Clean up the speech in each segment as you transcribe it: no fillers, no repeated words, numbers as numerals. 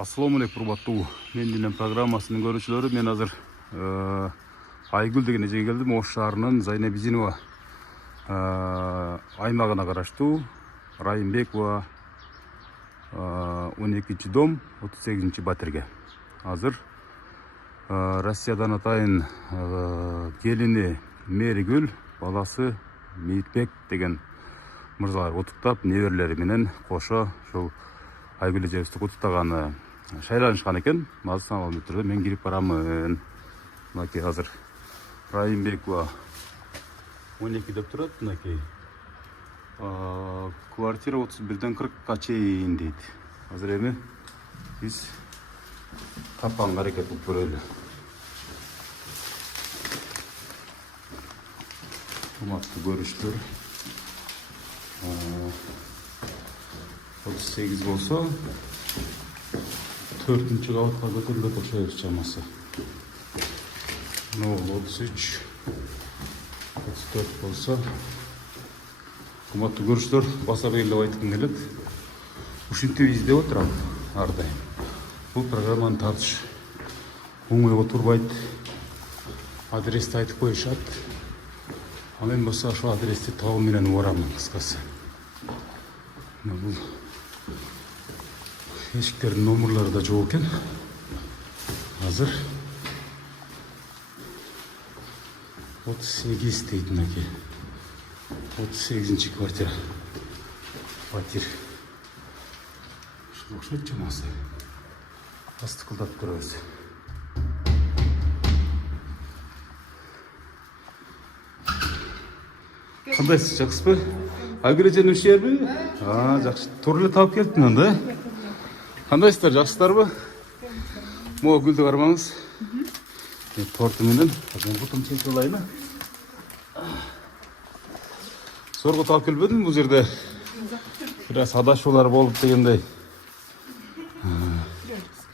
Assalamu alaikum урматтуу мен менен программасынын көрүүчүлөрү. Мен азыр Айгүл деген эжеге келдим. Ош шаарынын Зайнабизинова аймагына караштуу Райымбекова 12-дом 38-батирге. Азыр Россиядан атайын келини Меригүл, баласы Мейтбек деген мырзалар куттуктап, неберелери менен кошо ушул Айгүл эжебизди куттуктаганы шайланышкан экен. Мазасына түрдө мен кирип барамын. Мынакей азыр Райымбекова 12 деп турат. Мынакей квартира 31-ден 40-ка чейин дейт. Азыр эми биз тапканга аракет кылып көрөлү. Урматтуу көрүүчүлөр, 38 болсо 4-кабатка көтөрүлөт окшойбуз чамасы. 33, 34 болсо. Урматтуу көрүүчүлөр, баса бергилеп айткым келет. Ушинтип издеп отурам ар дайым. Бул программаны тартыш оңойго турбайт. Адрести айтып коюшат. Ал эми болсо ошол адрести табуу менен барамын, кыскасы. Бул эшиктердин номерлери да жок экен. Азыр 38 дейт, мынакей. 38-квартира. Батир. Ушуга окшойт чамасы. Астыкылдап көрөбүз. Кандайсыз, жакшысызбы? Айгүл эженин иш жерби? Жакшы. Туура эле таап келиптин анда. Кандайсыздар, жакшысыздарбы? Могу гүлдү кармаңыз. Торту менен мен бутум чечип алайын. Сорго таап келбедим, бул жерде бир аз адашуулар болуп дегендей.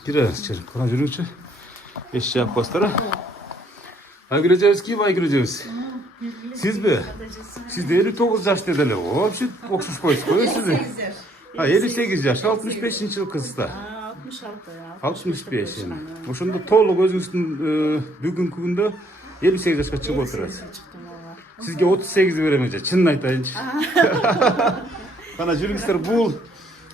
Киребиз, кана жүрүңчү. Эч жакпастыр. Айгүл эжебиз ким, Айгүл эжебиз? Сизби? Сиз 59 жаш деди эле. Вообще окшошпойсуз го сиз. 58 жаш, 65-жыл кызда. 65. Ошондо толук өзүңүздүн бүгүнкү күндө 58 жашка чыгып отурасыз. Сизге 38 берем эже, чынын айтайынчы. Кана жүрүңүздөр, бул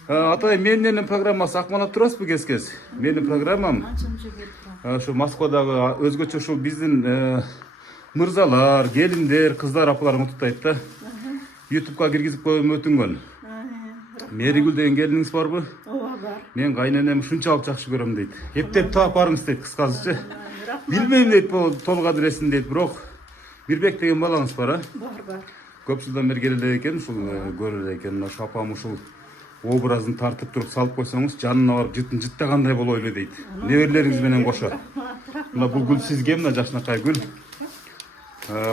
атай менин программасы акманап турасызбы кез-кез? Менин программам ошо Москвадагы өзгөчө ушул биздин мырзалар, келиндер, кыздар, апаларын куттуктайт да. YouTube'га киргизип коюм өтүнгөн. Меригүл деген келиниңиз барбы? Ооба, бар. Мен кайненем ушунчалык жакшы көрөм дейт. Эптеп таап барыңыз дейт, кыскасычы. Билбейм дейт, толук адресин дейт, бирок Мирбек деген балаңыз бар, Бар. Көп жылдан бери келе экен, ушул көрө экен. Ошо апам ушул образын тартып туруп салып койсоңуз, жанына барып жыттагандай боло эле дейт. Неберелериңиз менен кошо. Мына бул гүл сизге, мына жакшынакай гүл.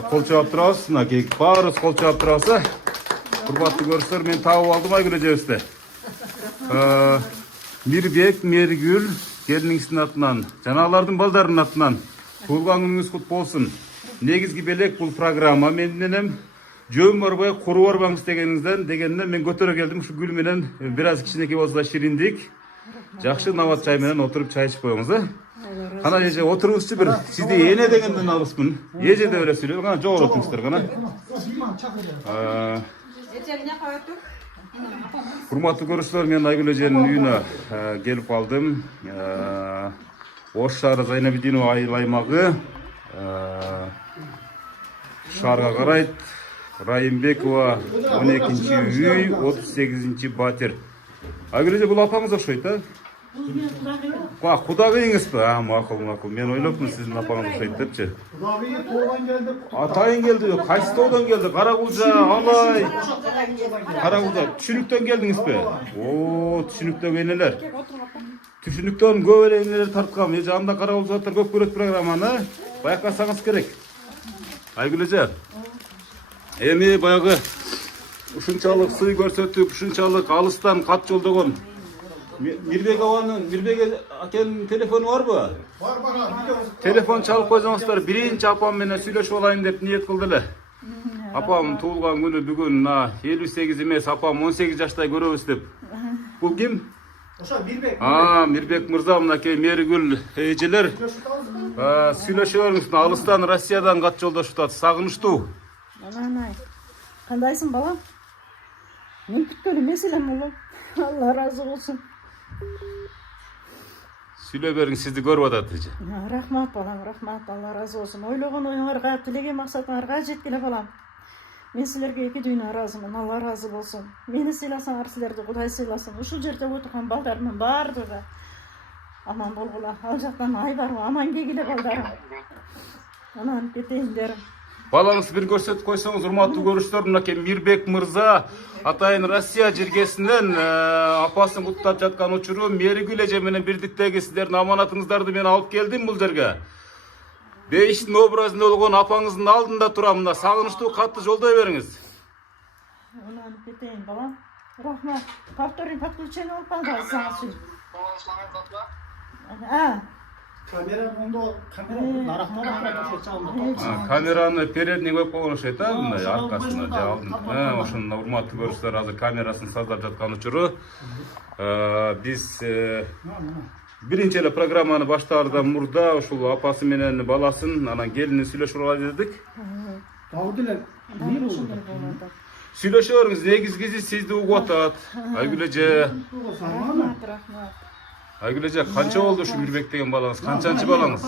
Кол чаап турабыз, мынакей баарыбыз кол чаап турабыз. Урматтуу көрүүчүлөр, мен таап алдым Айгүл эжебизди. Мирбек, Меригүл келиниңиздин атынан, жана алардын балдарынын атынан туулган күнүңүз кут болсун. Негизги белек бул программа менен жөн барбай, куру барбаңыз дегенден мен көтөрө келдим. Ушу гүл менен бир аз кичинекей болсо да шириндик. Жакшы нават чай менен отуруп чай ичип коюңуз. Кана эже отуруңузчу, бир сизди эне дегенден алыспын. Эже деп эле сүйлөйм. Кана жогору отуруңуздар кана. Урматтуу көрүүчүлөр, мен Айгүл эженин үйүнө келип калдым. Ош шаары Зайнабизинова аймагы шаарга карайт. Райымбекова 12-үй 38-батир. Айгүл эже, бул апаңыз окшойт, Кудагыйыңызбы? Макул. Мен ойлоптум сиздин апаңыз окшойт депчи. Кудагыйы тоодон келди. Атайын келди. Кайсы тоодон келди? Карагулжа, Алай. Карагулжа, Түшүнүктөн келдиңизби? Түшүнүктөгү энелер. Түшүнүктөн көп эле энелер тарткан. Эже анда Карагулжаттар көп көрөт программаны. Байкасаңыз керек. Айгүл эже, эми баягы ушунчалык сый көрсөтүп, ушунчалык алыстан кат жолдогон Мирбек акенин телефону барбы? Бар. Телефон чалып койсоңуздар, биринчи апам менен сүйлөшүп алайын деп ниет кылды эле. Апам туулган күнү бүгүн 58 эмес, апам 18 жаштай көрөбүз деп. Бул ким? Ошо Мирбек. Мирбек мырза, мынакей Меригүл эжелер сүйлөшөбөрүңүз. Алыстан Россиядан кат жолдошуп атат. Сагынычтуу. Анай. Кандайсың балам? Мен күткөн эмес элем улум. Алла разы болсун. Сүйлөй бериңиз, сизди көрүп атат эже. Рахмат балам, рахмат. Алла разы болсун. Ойлогон оюңарга, тилеген максатыңарга жеткиле балам. Мен силерге эки дүйнө ыраазымын. Алла разы болсун. Мени сыйласаңар, силерди Кудай сыйласын. Ушул жерде отурган балдарымдын баардыгы аман болгула. Ал жактан Айбар аман келгиле балдарым. Анан кетейиндер. Балаңызды бир көрсөтүп койсоңуз, урматтуу көрүүчүлөр, мынакей Мирбек мырза атайын Россия жергесинен апасын куттап жаткан учуру Меригүл эже менен бирдиктеги сиздердин аманатыңыздарды мен алып келдим бул жерге. Бейиштин образында болгон апаңыздын алдында турам, мына сагынычтуу катты жолдой бериңиз. Анан кетейин балам. Рахмат. Повторим подключение болуп калды сага сүй. Камера ондо камера нарахмат чалынды. Камераны передний коюп койгон окшойт, мындай аркасына же алдына. Ошондо урматтуу көрүүчүлөр, азыр камерасын саздап жаткан учуру биз биринчи эле программаны баштаардан мурда ушул апасы менен баласын, анан келинин сүйлөшүп алалы дедик. Дагы деле эмне болду? Сүйлөшө бериңиз, негизгиси сизди угуп атат. Айгүл эже, Рахмат, рахмат. Айгүл эже, канча болду ушу Мирбек деген балаңыз? Канчанчы балаңыз?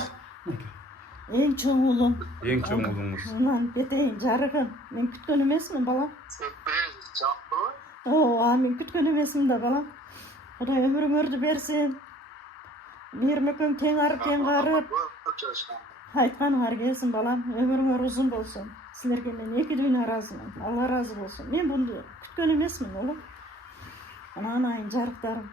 Эң чоң улум. Эң чоң улуңуз. Анан кетейин жарыгым. Мен күткөн эмесмин балам. Мен күткөн эмесмин да балам. Кудай өмүрүңөрдү берсин. Мейирмекөң тең арып, тең карып. Айтканыңар келсин балам. Өмүрүңөр узун болсун. Силерге мен эки дүйнө ыраазымын. Алла разы болсун. Мен буну күткөн эмесмин улум. Анан жарыктарым.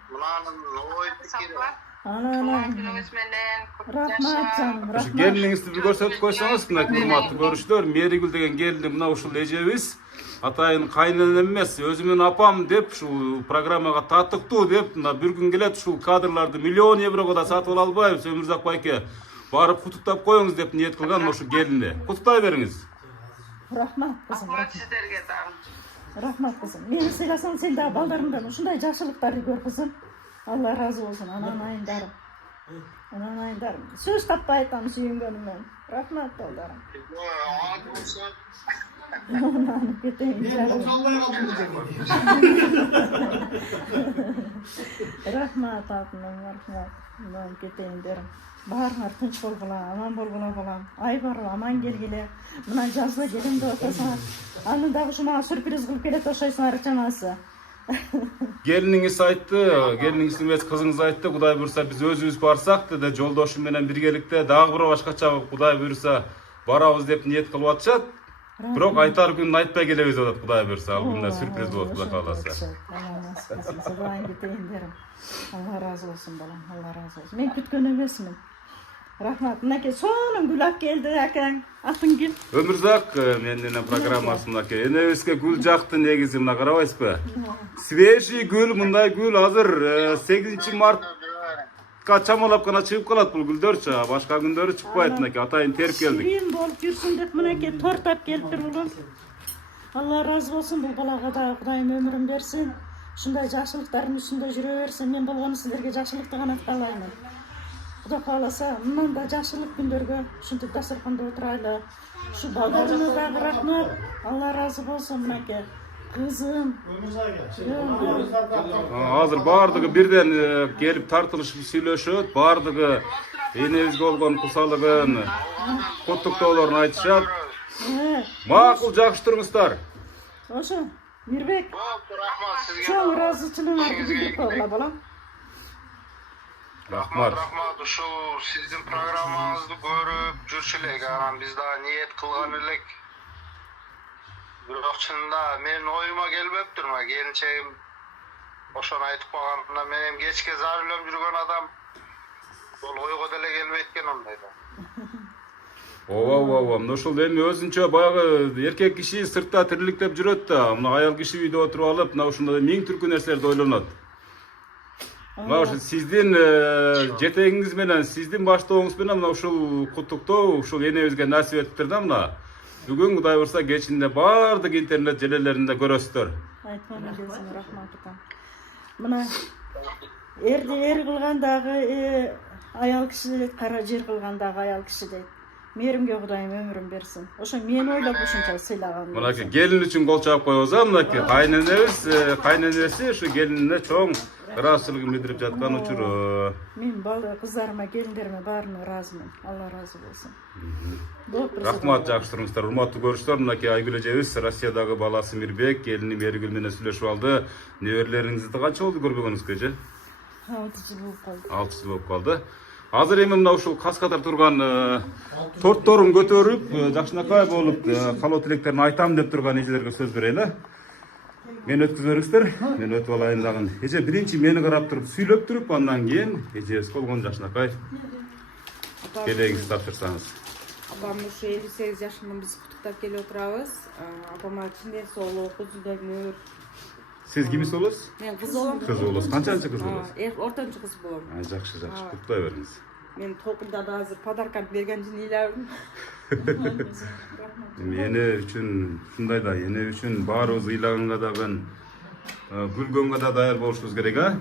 Рахмат жаным, рахмат. Келиниңизди бир көрсөтүп койсоңуз, мына урматтуу көрүүчүлөр, Меригүл деген келини мына ушул эжебиз атайын кайненем эмес, өзүмдүн апам деп ушул программага татыктуу деп мына бир күн келет ушул кадрларды миллион еврого да сатып ала албайбыз. Өмүрзак байке барып куттуктап коюңуз деп ниет кылган ошо келини. Куттуктай бериңиз. Рахмат кызым. Рахмат сиздерге дагы. Рахмат кызым. Мени сыйласаң, сен дагы балдарыңдан ушундай жакшылыктарды көр кызым. Алла разы болсун. Анан айындарым. Анан айындарым. Сөз таппай айтам сүйүнгөнүмөн. Рахмат балдарым. Анан кетейин жарым. Рахмат алтыным, рахмат. Анан кетейиндерим. Баарыңар тынч болгула, аман болгула балам. Айбар аман келгиле. Мына жазда келем деп атасыңар. Аны дагы ушу мага сюрприз кылып келет окшойсуңар чамасы. Келиниңиз айтты, келиниңиз эмес кызыңыз айтты, Кудай буйрса биз өзүбүз барсак деди, жолдошум менен биргеликте дагы бир башкача Кудай буйрса барабыз деп ниет кылып атышат. Бирок айтар күнүн айтпай келебиз деп атат, Кудай буйрса. Ал күндө сюрприз болот, Кудай кааласа. Алла разы болсун балам, Алла разы болсун. Мен күткөн эмесмин. Рахмат. Мынакей сонун гүл алып келди акаң. Атын ким? Өмүрзак менин программасындагы энебизге гүл жакты негизи, мына карабайсызбы? Свежий гүл, мындай гүл азыр 8 мартка чамалап гана чыгып калат бул гүлдөрчү. Башка күндөрү чыкпайт, мынакей атайын терип келдик. Сирин болуп жүрсүн деп мынакей торт алып келиптир улум. Алла разы болсун, бул балага да Кудайым өмүрүн берсин. Ушундай жакшылыктардын үстүндө жүрө берсин. Мен болгону силерге жакшылыкты гана каалаймын. Кудай кааласа, мындан да жакшылык күндөргө ушинтип дастарканда отурайлы. Ушу балдарыма дагы рахмат. Алла разы болсун мынакей. Кызым. Азыр баардыгы бирден келип тартылышып сүйлөшөт, баардыгы энебизге болгон кусалыгын, куттуктоолорун айтышат. Макул, жакшы туруңуздар. Ошо, Мирбек. Рахмат сизге. Чоң ыраазычылыгыңарды билдирип койгула балам. Рахмат. Рахмат. Ушул сиздин программаңызды көрүп жүрчү элек, анан биз дагы ниет кылган элек. Бирок чынында менин оюма келбептир, мына келинчегим ошону айтып койгонунда мен эми кечке зар илеп жүргөн адам бул ойго деле келбейт экен ондойдо. Ооба, мына ушул эми өзүнчө баягы эркек киши сыртта тириликтеп жүрөт да, мына аял киши үйдө отуруп алып, мына ушундай миң түркү нерселерди ойлонот. Мына ушул сиздин жетегиңиз менен, сиздин баштооңуз менен мына ушул куттуктоо ушул энебизге насип этиптир да мына. Бүгүн Кудай буйрса кечинде баардык интернет желелеринде көрөсүздөр. Айтқаның келсін, рахмат атам. Мына Erdi er kılgan dağı ayal kişi deyt, kara jir kılgan dağı ayal kişi deyt. Merimge Kudayım ömrüm bersin. Oşo men oylap uşuncha sıylagan. Mınaki gelin üçün kol çap koyuyorsa mınaki kaynenesi şu gelinine çoğun rahatsızlığı bildirip jatkan uçuru. Men bala kızlarıma, gelinlerime barına razımın. Allah razı olsun. Rahmat жақсыларыңыздар. Урматтуу көрүүчүлөр, мынакей Айгүл эжебиз Россиядагы баласы Мирбек, келини Меригүл менен сүйлөшүп алды. Неберелериңизди канча болду көрбөгөнүзгө же? 6 жыл болуп калды. 6 жыл болуп калды. Азыр эми мына ушул каскадар турган тортторун көтөрүп, жакшынакай болуп, каалоо тилектерин айтам деп турган эжелерге сөз берели. Мен өткүзүп бериңиздер. Мен өтүп алайын дагы. Эже биринчи мени карап туруп, сүйлөп туруп, андан кийин эжебиз болгон жакшынакай келегиңизди тапшырсаңыз. Апам ушу 58 жашынан биз куттуктап келип отурабыз. Апама чынден соолук, узунда өмүр. Сиз кимиз болосуз? Мен кыз болом. Кыз болосуз. Канчанчы кыз болосуз? Ортончу кыз болом. Жакшы, куттуктай бериңиз. Мен толкунда да азыр подарканы берген жөн ыйлабым. Эне үчүн ушундай да, эне үчүн баарыбыз ыйлаганга дагы, күлгөнгө да даяр болушубуз керек,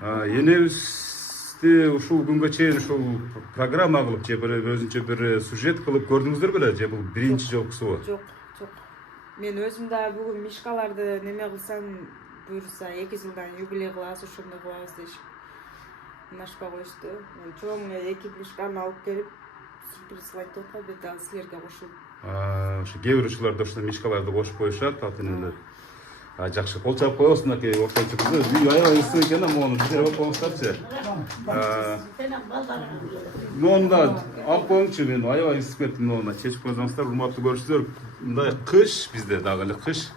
Энебизди ушул күнгө чейин ушул программа кылып, же бир өзүнчө бир сюжет кылып көрдүңүздөр беле? Же бул биринчи жолкусубу? Жок. Мен өзүм да бүгүн мишкаларды неме кылсам, буюрса 2 жылдан юбилей кылабыз, ошондой кылабыз дешип. Нашпа коюшту. Мен чоң 2 мишканы алып келип, сюрприз кылайт деп атам, бет дагы силерге кошулуп. Ошо кээ бир учурларда ошо мишкаларды кошуп коюшат, атынелер. Жакшы, кол чап коесуң, аке, ортончу кызы. Үй аябай ысык экен, мону бизер алып коюңуздарчы. Мону да алып коюңчу, мен аябай ысып кеттим, мону чечип койсоңуздар. Урматтуу көрүүчүлөр, мындай кыш, бизде дагы эле кыш.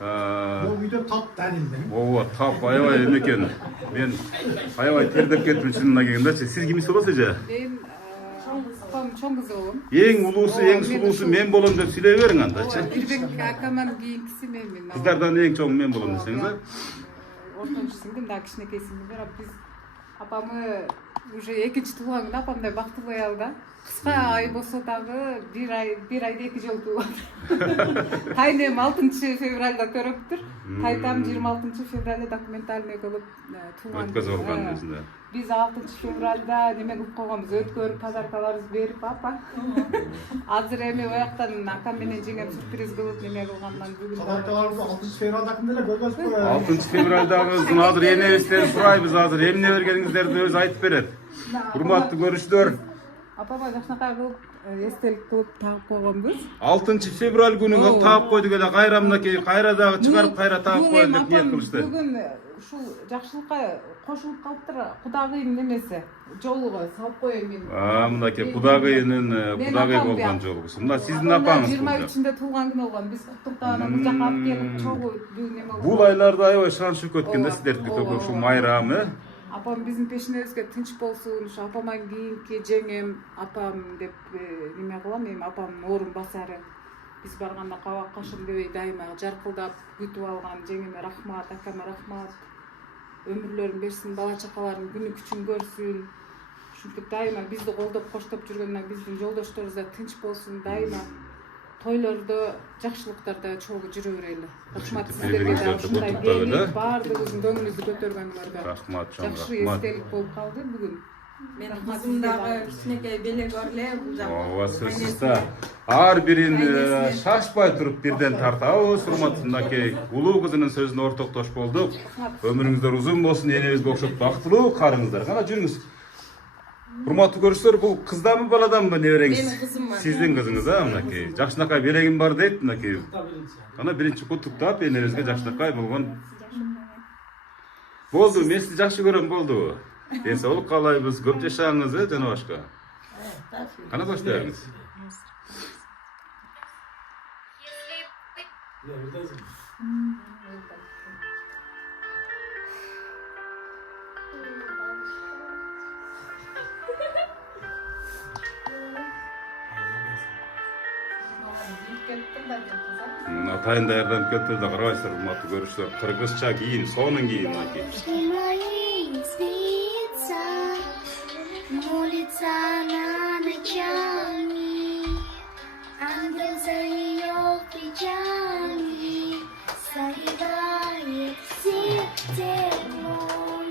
Бул үйдө тап далилде. Ооба, тап аябай эме экен. Мен аябай тердеп кеттим чынына келгендечи. Сиз кимиз болосуз эже? Мен апам чоң кызы болом. Эң улуусу, эң сулуусу мен болом деп сүйлөй бериң андачы. Бирбек акаман кийинкиси мен. Кыздардан эң чоң мен болом десеңиз, Ортончу сиңдим да кичинекей сиңдим бар. Биз апамы уже 2-чи туулган күнү апамдай бактылуу аялда. Кыска ай болсо дагы бир айда 2 жолу туулат. Кайнем 6 февралда төрөптүр. Кайтам 26 февралда документальный кылып туулган. Өткөзүп алган өзүндө. Биз 6 февралда неме кылып койгонбуз, өткөрүп подаркаларыбызды берип апа. Азыр эми ояктан акам менен жеңем сюрприз кылып неме кылгандан бүгүн Подаркаларыбызды 6 февралда кимдер эле көргөзүп коёбуз. 6 февралдагы азыр энебизден сурайбыз, азыр эмне бергениңиздерди өзү айтып берет. Урматтуу көрүүчүлөр, апама жакшынакай кылып эстелик кылып тагып койгонбуз. 6 февраль күнү таап койдук эле, кайра мынакей кайра дагы чыгарып кайра таап коелу деп ниет кылышты. Бүгүн ушул жакшылыкка кошулуп калыптыр. Кудагыйдын немеси жолуга салып коеюн мен. Мынакей кудагый болгон жолугусу. Мына сиздин апаңыз. 23-нде туулган күнү болгон. Биз куттуктаганда бул жака алып келип чогуу бүгүн неме кылып. Бул айларда аябай шаншып өткөн да силердики ушул майрам, Апам биздин пешинебизге тынч болсун, ушу апаман кийинки жеңем, апам деп неме кылам, эми апамдын орун басары. Биз барганда кабак кашым дебей дайыма жаркылдап күтүп алган жеңеме рахмат, акама рахмат. Өмүрлөрүн берсин, бала чакаларын күнү күчүн көрсүн. Ушинтип дайыма бизди колдоп коштоп жүргөндөн биздин жолдошторубуз да тынч болсун, дайыма тойлордо, жакшылыктарда чогуу жүрө берели. Рахмат сиздерге да ушундай келип, баардыгыбыздын көңүлүбүздү көтөргөнүңөргө. Рахмат, чоң Жакшы рахмат. эстелик болуп калды бүгүн. Менин кызым дагы кичинекей белек өрле бул жакта. Ооба, сөзсүз да. Ар бирин шашпай туруп бирден тартабыз. Урматтуу улуу кызынын сөзүнө ортоктош болдук. Өмүрүңүздөр узун болсун, энебизге окшоп бактылуу карыңыздар. Кана жүрүңүз. Урматтуу көрүүчүлөр, бул кызданбы, баладанбы небереңиз? Менин кызым бар. Сиздин кызыңыз, мынакей. Жакшынакай белегим бар дейт, мынакей. Кана биринчи куттуктап, энебизге жакшынакай болгон. Болду, мен сизди жакшы көрөм, болду. Ден соолук каалайбыз, көп жашаңыз, жана башка. Кана баштайбыз. Атайын даярданып келиптир да, карабайсыздар, урматтуу көрүүчүлөр. Кыргызча кийин, сонун кийин мынакей. Молится на ночами, ангел за ее плечами согревает всех теплом.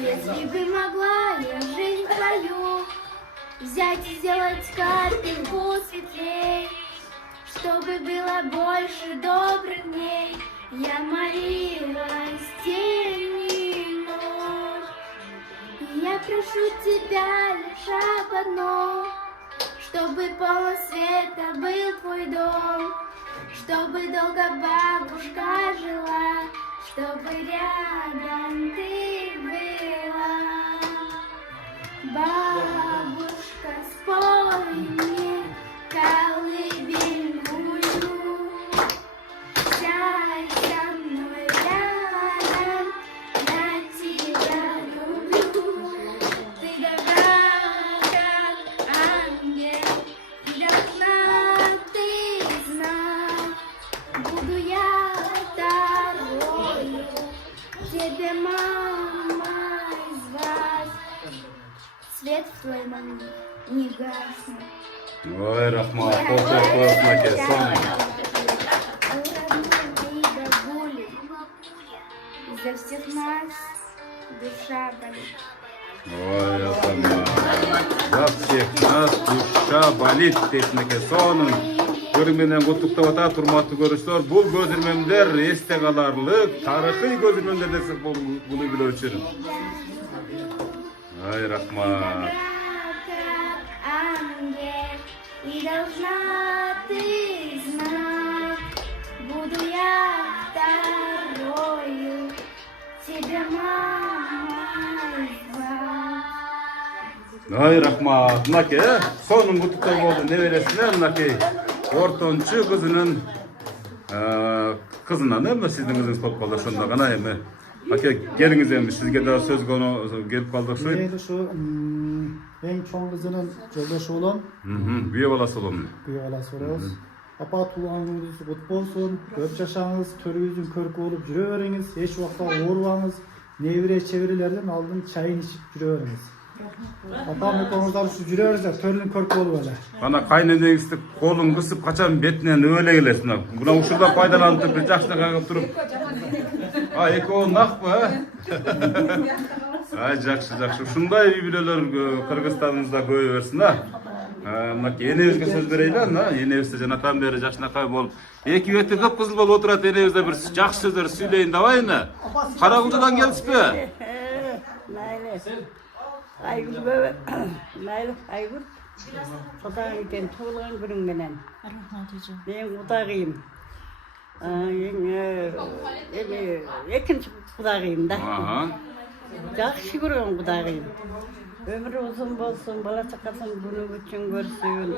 Если бы могла я жизнь твою взять и сделать капельку светлей, чтобы было больше добрых дней, я молилась день и ночь. Я прошу тебя лишь об одном, чтобы полно света был твой дом, чтобы долго бабушка жила, чтобы рядом ты была. Бабушка, спой мне колыбельную, сядь со мной рядом, я тебя люблю. Ты добра, как ангел, и должна ты знать, буду я второю тебе мамой звать. Свет в твоем не гаснет. Ой, Рахмат, qo'shma son. Бабули, за всех нас душа болит. Ой, Рахмат. За всех нас душа болит tekneke sonun. Görünmeden kutlukta vata turmatlı görüşler. Bu gözürmemler esте kalarlık, tarihi gözürmemler desek bunu bile ölçerim. Ай, Рахмат. Ангел, и должна ты знать, буду я второю тебе мамой звать. Ай, Рахмат. Мынакей, сонун kutlukta boldu. Ne veresine mынакей. Ortonçu kızının kızından değil mi? Sizin kızınız болып kaldı şunda gana emi. Aka geliniz endi sizge daha söz konu gelip kaldık şu. Meyli şu en çoğun kızının joldaşı olan Büyük balası olalım. büyük alası oluruz. Apa tuğanınız kutlu olsun, köp yaşanız, törüyüzün körkü olup jüreveriniz, hiç vakta uğurvanız, nevire çevirilerden aldın çayın içip jüreveriniz. Apam ekoğuzlar şu jüreverizler, törünün körkü olup öyle. Bana kaynedengizdi kolun kısıp kaçan betinden öyle gelesin. Buna uşurda faydalanıp bir jaksına kakıp durup. Ha, ekoğun nak mı? Ay, jakşı. Şunday birbirler Kırgızstanımızda koyuversin ha. Enebizge söz bereyli ha. Enebizde janatan beri jaksına kayıp olup. Eki öte kıp-kızıl bolup oturat enebizde bir jakşı sözler söyleyin davayın ha. Karagulcadan gelisip be. Aygül böyle, maylı Aygül. Sokağın iten tuğulağın günün menen. Rahmat hocam. Ben udağıyım. Ekinci udağıyım da. Aha. Жақсы көрген құдағиым. Өмірі ұзын болсын, бала шақасын күні үшін көрсін.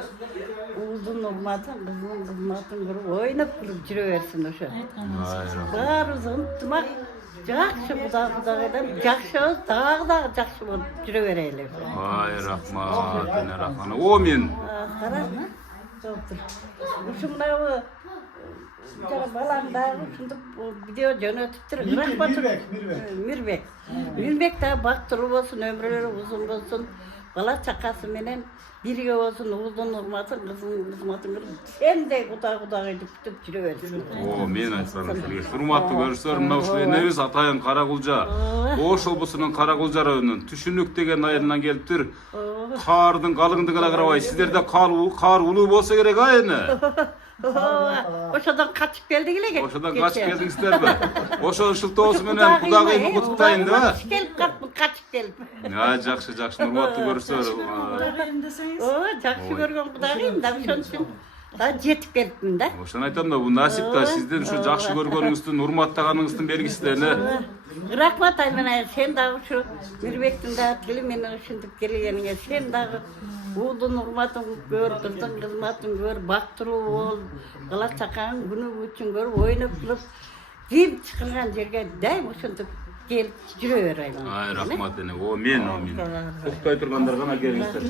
Ұзын ұрматын, қызының қызматын көріп, ойнап күліп жүре берсін o'sha. Бәріміз ынтымақ, жақсы құдағидан, жақсы дағы жақсы болып жүре берейлі. Ay, Rahmat, ene Rahman. O men. Қара, жоқтыр. Ұшымдағы балаңдағы шындық видео жөнөтүп тұр. Мирбек. Мирбек да бактыруу болсун, өмүрлөрү узун болсун, бала чакасы менен бирге болсун, узун урматын, кызматын кылып, сендей кудагайды күтүп жүрө берсин. O men айтсам силерге урматтуу көрүшсөр, мына ушул энебиз Атайын Карагулжа. Ош облусунун Карагулжа районунун Түшүнүк деген айылынан келиптир. Кардын калыңдыгына карабай, сиздерде кар улуу болсо керек а эне. Ошодон качып келдик эле. Ошодон качып келдиңиздерби? Ошонун шылтоосу менен кудагыйды куттуктайын да. Качып келип. Жакшы, урматтуу көрүшсөр. Кудагыйым десеңиз. Жакшы көргөн кудагыйым да ошон үчүн да жетип келипмин да. Ошону айтам да, бул насип да сиздин ушу жакшы көргөнүңүздүн, урматтаганыңыздын белгиси да эне. Рахмат Аймана, сен дагы ушу Мирбектин да тили менен ушинтип келгениңе, сен дагы уулдун урматын көр, кыздын кызматын көр, бактыруу бол, бала чакаң күнү үчүн көрүп, ойноп туруп, ким чыккан жерге дайым ушинтип келип жүрө берейин. Ay, Rahmat ene. O men. Уктай тургандар гана келиңиздер.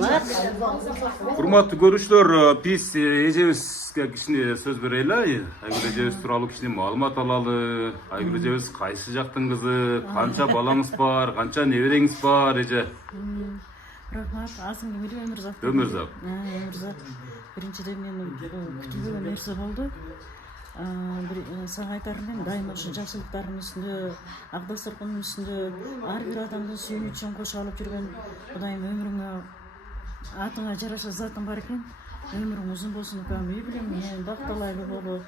Урматтуу көрүүчүлөр, биз эжебизге кичине сөз берели. Айгүл эжебиз тууралуу кичине маалымат алалы. Айгүл эжебиз кайсы жактын кызы, канча балаңыз бар, канча небереңиз бар эже? Rahmat, asıl Ömürzat. Ömürzat. Ömürzat. Birinciden meni kütülgөн нерсе болду. сага айтарым эми дайыма ушу жакшылыктардын үстүндө ак дасторкондун үстүндө ар бир адамдын сүйүнүчүн кошо алып жүргөн Кудайым өмүрүңө атыңа жараша затың бар экен. Өмүрүң узун болсун укам. Үй бүлөң менен бакталайлуу болуп,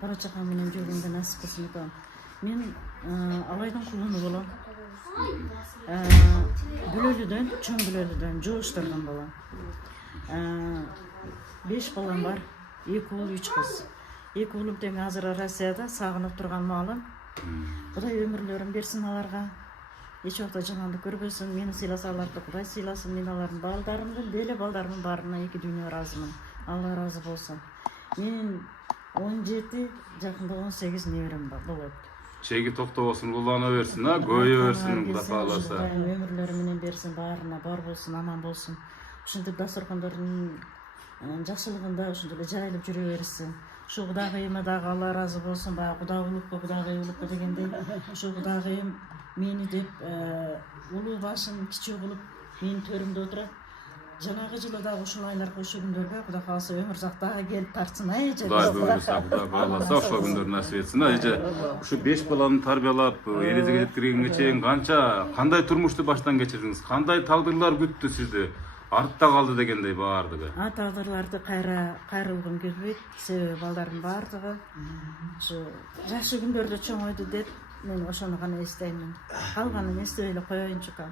бала чакаң менен жүргөнгө насип кылсын укам. Мен Алайдын кулуну болом. Бүлөлүдөн, чоң бүлөлүдөн, жооштордон болом. 5 балам бар. 2 уул, 3 кыз. 2 уулум тең азыр Россияда сагынып турган маалым. Кудай өмүрлөрүн берсин аларга. Эч убакта жамандык көрбөсүн. Мени сыйласаларды Кудай сыйласын. Мен алардын балдарымдын, деле балдарымдын баарына эки дүйнө ыраазымын. Алла ыраазы болсун. Мен 17, жакында 18 неберем болот. Чеги токтобосун, улана берсин, көбөйө берсин, Кудай кааласа. Өмүрлөрү менен берсин, баарына бар болсун, аман болсун. Ушинтип дасторкондордун жакшылыгында ушундай эле жайылып жүрө берсин. Ушу Кудайыма дагы Алла ыраазы болсун, баягы Кудайгыйлыкка дегендей, ушу Кудайым мени деп улуу башын кичүү кылып менин төрүмдө отурат. Жанагы жылы дагы ушул айларга ошол күндөргө Кудай кааласа өмүр зактага келип тартсын эже. Кудай буйруса, Кудай кааласа ошол күндөр насип этсин эже. Ушу 5 баланы тарбиялап, эрежеге жеткиргенге чейин кандай турмушту баштан кечирдиңиз? Кандай тагдырлар күттү сизди? Артта калды дегендей баардыгы. Тагдырларды кайрылгым келбейт. Себеби балдардын баардыгы ушу жакшы күндөрдө чоңойду деп мен ошону гана эстеймин. Калганын эстебей эле коеюнчу ка.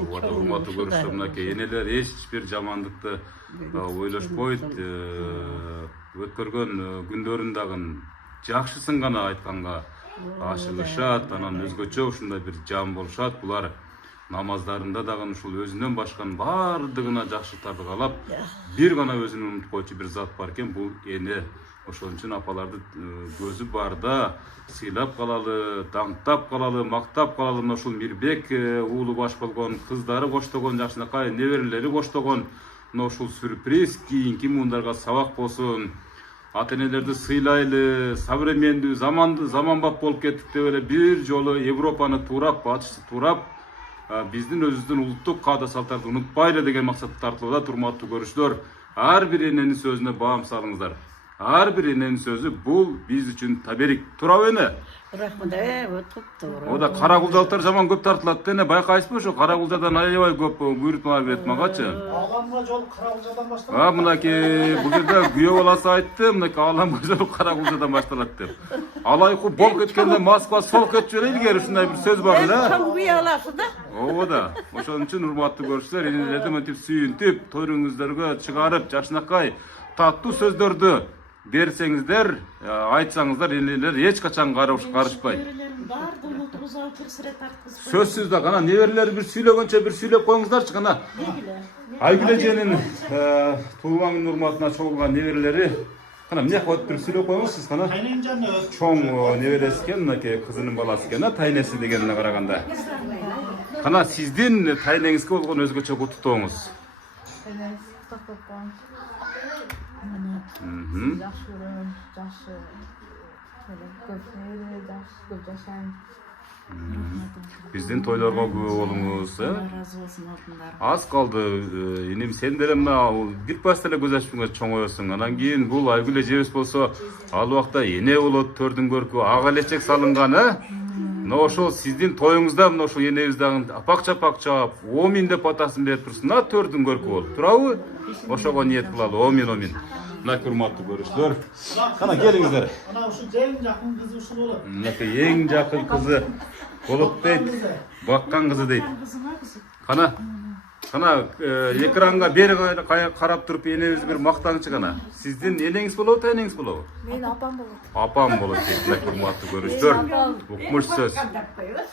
Урматтуу көрүүчүлөр, мынакей энелер эч бир жамандыкты ойлошпойт. Өткөргөн күндөрүн дагы жакшысын гана айтканга ашыгышат, анан өзгөчө ушундай бир жан болушат. Булар намаздарында дагы ушул өзүнөн башканын баардыгына жакшылыктарды каалап, бир гана өзүн унутуп койчу бир зат бар экен, бул эне. Ошон үчүн апаларды көзү барда сыйлап калалы, даңктап калалы, мактап калалы. Мына ушул Мирбек уулу баш болгон, кыздары коштогон, жакшынакай неберелери коштогон мына ушул сюрприз кийинки муундарга сабак болсун. Ата-энелерди сыйлайлы, современдүү, заманбап болуп кеттик деп эле бир жолу Европаны туурап, батышты туурап, биздин өзүбүздүн улуттук каада салттарды унутпайлы деген максатта тартылууда. Урматтуу көрүүчүлөр, ар бир эненин сөзүнө баам салыңыздар. Ар бир эненин сөзү бул биз үчүн таберик. Турабы эне? Рахмат, туптура. Ода кара кулдалыктар жаман көп тартылат эне, байкайсызбы ошо кара кулдадан аябай көп буйрутмалар келет магачы. Ааламга жол кара кулдадан башталат. Мынакей бул жерде күйөө баласы айтты, мынакей ааламга жол кара кулдадан башталат деп. Алайку болуп кеткенде Москва сол кетчү эле илгери, ушундай бир сөз бар эле. Күйөө аласы да. Ооба. Ошон үчүн урматтуу көрүүчүлөр, энелерди мынтип сүйүнтүп, тойруңуздөргө чыгарып, жакшынакай таттуу сөздөрдү берсеңиздер, айтсаңыздар, энелер эч качан карышпайт. Неберелердин баардыгын ултубузга алып бир сире тарткызып. Сөзсүз да гана неберелер бир сүйлөгөнчө бир сүйлөп коюңуздарчы гана. Айгүл эженин туулган урматына чогулган неберелери кана эмне кылып бир сүйлөп коюңуз сиз кана. Тайнемжан Чоң небереси экен, мынакей кызынын баласы экен, тайнеси дегенине караганда. Кана сиздин тайнеңизге болгон өзгөчө куттуктооңуз. Жакшы көрөм, жакшы көп жашайм. Биздин тойлорго күбө болуңуз, Разы болсун алтындар. Аз калды. Энем сен деле мына бир пас эле көз ачпыңга чоңоёсуң. Анан кийин бул Айгүл эжебиз болсо ал убакта эне болот, төрдүн көркү ак элечек салынган, Мына ошол сиздин тоюңузда мына ошол энебиз дагы апак-чапак чаап, омин деп атасын берип турсун. Төрдүн көркү болуп турабы? Ошого ниет кылалы. Омин. Мына урматтуу көрүүчүлөр. Кана келиңиздер. Ana şu en yakın kızı şu olur. Мынакей эң жакын кызы болуп дейт. Баккан кызы дейт. Кана экранга бери карап туруп энебиз бир мактанычы кана. Сиздин энеңиз болобу, тайнеңиз болобу? Менин апам болот. Апам болот дейт. Мына урматтуу көрүүчүлөр. Укмуш сөз.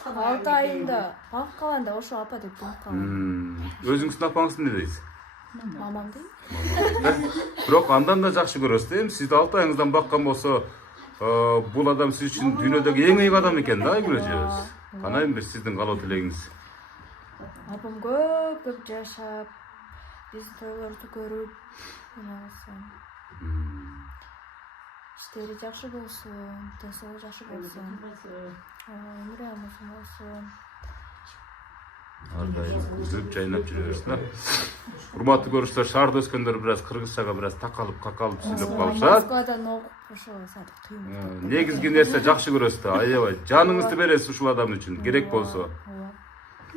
6 айында багып калганда ошо апа деп багып калган. Өзүңүздүн апаңызды эмне дейсиз? Мамам дейм. Бирок андан да жакшы көрөсүз, эми сизди 6 айыңыздан баккан болсо, бул адам сиз үчүн дүйнөдөгү эң ыйык адам экен да, Айгүл эжебиз. Кана эми сиздин каалоо тилегиңиз? Апам көп жашап, биздин тойлорду көрүп, иштери жакшы болсун, тынчсыздыгы жакшы болсун, өмүрү аман болсун. Ар дайым күзүп жайнап жүрө берсин. Урматтуу көрүүчүлөр, шаарда өскөндөр бир аз кыргызчага бир аз такалып, какалып сүйлөп калышат. Москвадан окуп ошо садык кыйын. Негизги нерсе жакшы көрөсүз да, аябай. Жаныңызды бересиз ушул адам үчүн, керек болсо.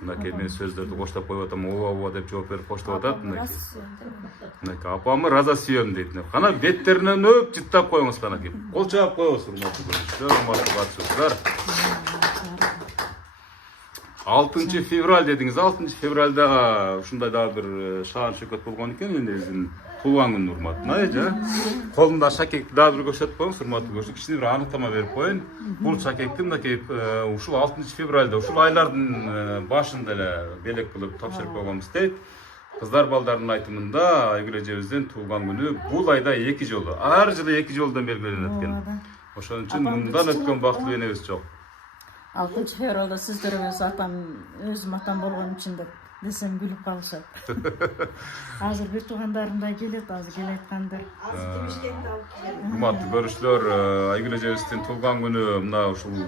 Мынакей мен сөздөрдү коштоп коюп атам, ооба деп жооп берип коштоп атат. Мынакей апамы раза сүйөм дейт. Кана беттеринен өп жыттап коюңуз канакей. Кол чаап коебуз урматтуу көрүүчүлөр, урматтуу катышуучулар. 6 февраль дедиңиз. 6 февральда ушундай дагы бир шаан шөкөт болгон экен, эми биздин туулган күн урматтына, эже. Колунда шакекти дагы бир көрсөтүп коюңуз, урматтуу көрүүчүлөр. Кичине бир аныктама берип коеюн. Бул шакекти мынакей ушул 6 февралда, ушул айлардын башында эле белек кылып тапшырып койгонбуз дейт. Кыздар балдардын айтымында Айгүл эжебиздин туулган күнү бул айда 2 жолу. Ар жылы 2 жолдон белгиленет экен. Ошон үчүн мындан өткөн бактылуу энебиз жок. 6 февралда сиздерге атам, өзүм атам болгон үчүн деп десем күлүп калышат. Азыр бир туугандарым да келет, азыр келе айткандар. Урматтуу көрүүчүлөр, Айгүл эжебиздин туулган күнү мына ушул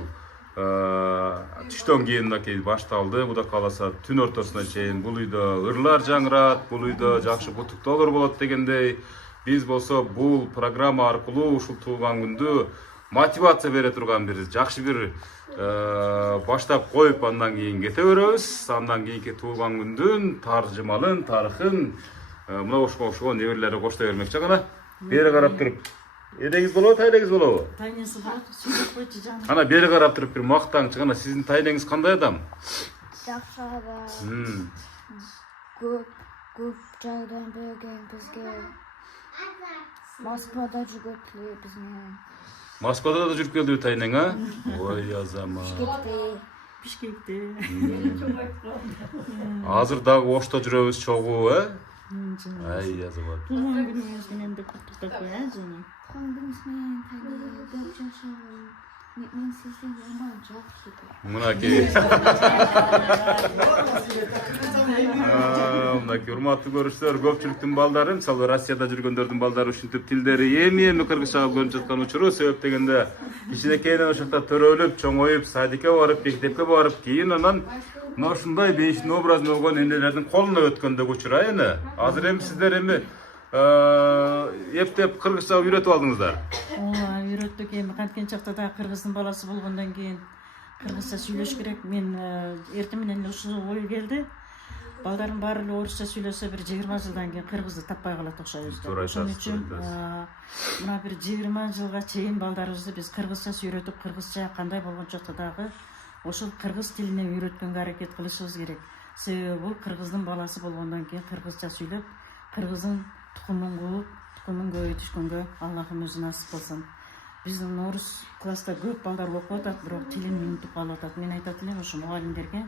түштөн кийин мынакей башталды. Кудай кааласа түн ортосуна чейин бул үйдө ырлар жаңырат, бул үйдө жакшы куттуктоолор болот дегендей. Биз болсо бул программа аркылуу ушул туулган күндү мотивация бере турган бир жакшы бир баштап коюп, андан кийин кете беребиз. Андан кийинки туулган күндүн таржымалын, тарыхын мына ошого неберелери коштой бермекчи. Кана бери карап туруп, элеңиз болобу, тайлеңиз болобу? Тайнеси болот, сүйлөп койчу жаным. Кана бери карап туруп бир мактаңчы. Кана сиздин тайлеңиз кандай адам? Жакшы адам. Көп жайдан берген бизге. Москвада жүргөт эле бизге. Москвада да жүрүп келдиби тайнең, а? Ой, азамат. Бишкекте. Азыр дагы Ошто жүрөбүз чогуу, Ай, азамат. Туулган күнүңүз менен деп куттуктап коеюн, жаным. Kombiniz менен көп жашаган. Мен сизден жаман жакшы. Мынакей. Мынакей урматтуу көрүүчүлөр, көпчүлүктүн балдары, мисалы Россияда жүргөндөрдүн балдары ушинтип тилдери эми кыргызчага көрүнүп жаткан учуру себеп дегенде кичинекейинен ошокто төрөлүп, чоңоюп, садикке барып, мектепке барып, кийин анан мына ушундай бейиштин образын болгон энелердин колуна өткөндөгү учура эми. Азыр эми сиздер эми эптеп кыргызча үйрөтүп алдыңыздар. Ооба, үйрөттүк эми канткен чакта да кыргыздын баласы болгондон кийин кыргызча сүйлөш керек. Мен эртең менен ушул ой келди. Балдардын баары эле орусча сүйлөсө бир 20 жылдан кийин кыргызды таппай калат окшойбуз. Ошон үчүн мына бир 20 жылга чейин балдарыбызды биз кыргызча үйрөтүп, кыргызча кандай болгон чакта дагы ошол кыргыз тилине үйрөткөнгө аракет кылышыбыз керек. Себеби бул кыргыздын баласы болгондон кийин кыргызча сүйлөп, кыргыздын тукумун кууп, тукумун көбөйтүшкөнгө Аллахым өзү насип кылсын. Биздин орус класста көп балдар окуп атат, бирок тилин унутуп калып атат. Мен айтат элем ушу мугалимдерге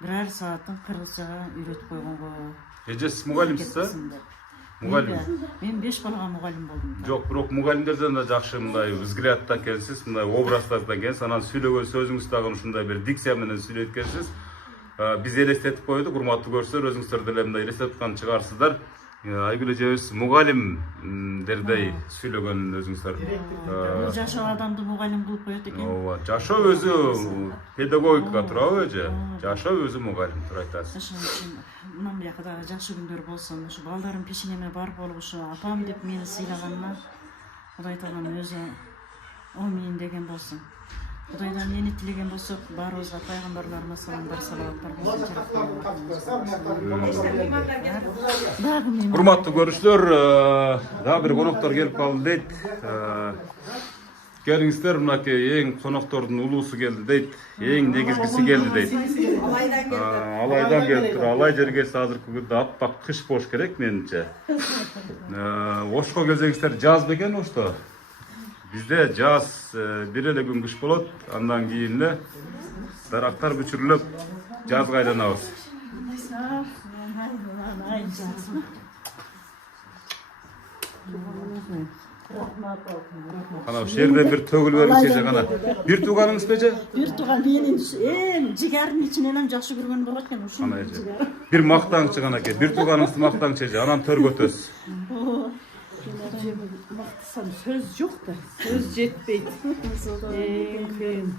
бирер саатын кыргызчага үйрөтүп койгонго. Эжеси мугалимсиз, Мугалим. Мен 5 балага мугалим болдум. Жок, бирок мугалимдерден да жакшы мындай взглядта экенсиз, мындай образдарда экенсиз, анан сүйлөгөн сөзүңүз дагы ушундай бир дикция менен сүйлөйт экенсиз. Биз элестетип койдук, урматтуу көрүүчүлөр, өзүңүздөр деле мындай элестетип аткан чыгарсыздар. Айгүл эжебиз мугалимдердей сүйлөгөн өзүңүздөр. Жашоо адамды мугалим кылып коет экен. Ооба, жашоо өзү педагогика туурабы эже? Жашоо өзү мугалим туура айтасыз. Ошон үчүн мына бияка дагы жакшы күндөр болсун. Ушу балдарым пешенеме бар болуп, ушу апам деп мени сыйлаганына Кудай таалам өзү амин деген болсун. Кудайдан мени тилеген болсок, баарыбызга пайгамбарларына саламдар, салаваттар болсун. Урматтуу көрүүчүлөр, дагы бир коноктор келип калды дейт. Келиңиздер, мынакей эң коноктордун улуусу келди дейт. Эң негизгиси келди дейт. Алайдан келиптир. Алай жерге азыркы күндө аппак кыш болуш керек менимче. Ошко келсеңиздер жаз бекен Ошто. Бизде жаз бир эле күн кыш болот, андан кийин эле дарактар бүчүрүлүп жазга айланабыз. Кана ушул жерден бир төгүлүп бериңизчи кана. Бир тууганыңыз беже? Бир тууган менин эң жигердин ичинен жакшы көргөн болот экен ушул. Бир мактаңчы канакей, бир тууганыңызды мактаңчы эже, анан төргөтөсүз. Maqtasam söz yok da, söz jetpeydi. Köyün.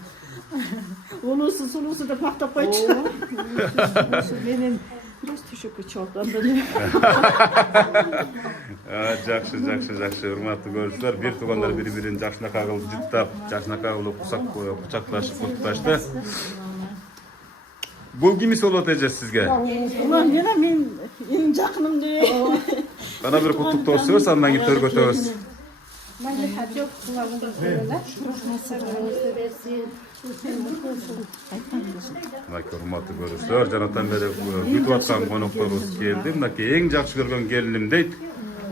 Ulusu sulusu da maqtap koydu. Benim biraz teşekkür çok anladım. Жақсы, урматтуу көрүүчүлөр, бир туугандар бири-бирин жакшынакай кылып жыттап, жакшынакай кылып кучакташып куттукташты. Бул кимис болот эже сизге? Ulan yana men eng жакыным деп. Кана бир куттуктоосуз, андан кийин төргө өтөбүз. Мынакей урматтуу көрүүчүлөр, жанатан бери күтүп аткан конокторубуз келди. Мынакей эң жакшы көргөн келиним дейт.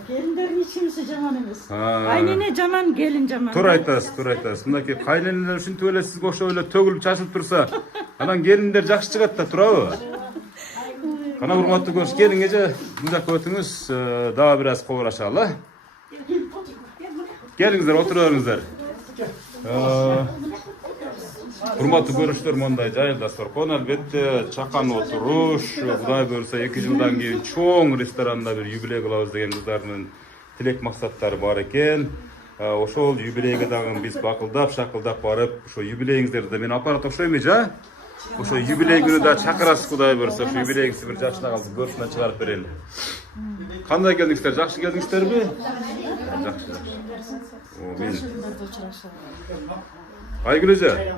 Gelinlerin içimisi jaman emes. Aynene jaman, gelin jaman. Туура айтасыз. Мынакей кайненелер ушинтип эле сизге ошо эле төгүлүп чачылып турса, анан келиндер жакшы чыгат да, туурабы? Кана урматтуу көрүүчү, келиң эже, мына жакка өтүңүз, дагы бир аз кобурашалы. Келиңиздер, отура бериңиздер. Урматтуу көрүүчүлөр, мондай жайылдасыздар. Кон албетте чакан отуруш, Кудай буйрса 2 жылдан кийин чоң ресторанда бир юбилей кылабыз деген кыздардын тилек максаттары бар экен. Ошол юбилейге дагы биз шакылдап барып, ошо юбилейиңиздерди мен апарат окшойм эже? Ошо юбилей күнү да чакырасыз, Кудай буйрса, ошо юбилейиңизди бир жакшынакай көрсүнөн чыгарып берели. Кандай келдиңиздер? Жакшы келдиңиздерби? Жакшы. Мен Айгүл эже,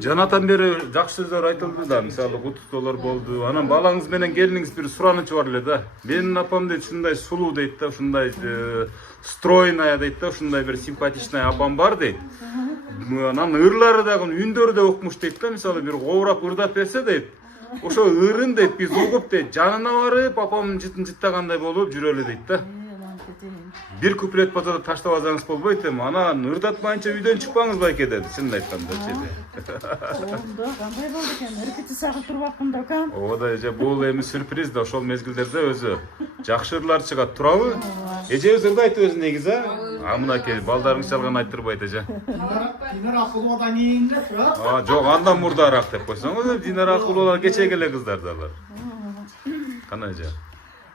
жанатан бери жакшы сөздөр айтылды да, мисалы куттуктоолор болду. Анан балаңыз менен келиниңиз бир суранычы бар эле да. Менин апам дейт, ушундай сулуу дейт да, ушундай стройная дейт да, ушундай бир симпатичная апам бар дейт. Анан ырлары дагы, үндөрү да укмуш дейт да, мисалы бир коурап ырдап берсе дейт. Ошо ырын дейт, биз угуп дейт, жанына барып, апамдын жытын жыттагандай болуп жүрөлү дейт да. Бир куплет базада таштап алсаңыз болбойт эми, анан ырдатмайынча үйдөн чыкпаңыз байке деди, чынын айткандачы. Ондо кандай болду экен? Репетицияга турбапмын да экен. Ооба эже, бул эми сюрприз да, ошол мезгилдерде өзү жакшы ырлар чыгат, турабы? Эжебиз ырдайт өзү негизи, мынакей балдарыңыз жалган айттырбайт эже. Динар Акуловадан кийин эле турат. Жок, андан мурдараак деп койсоңуз, Динар Акулова кечеги эле кыздар алар. Кана эже?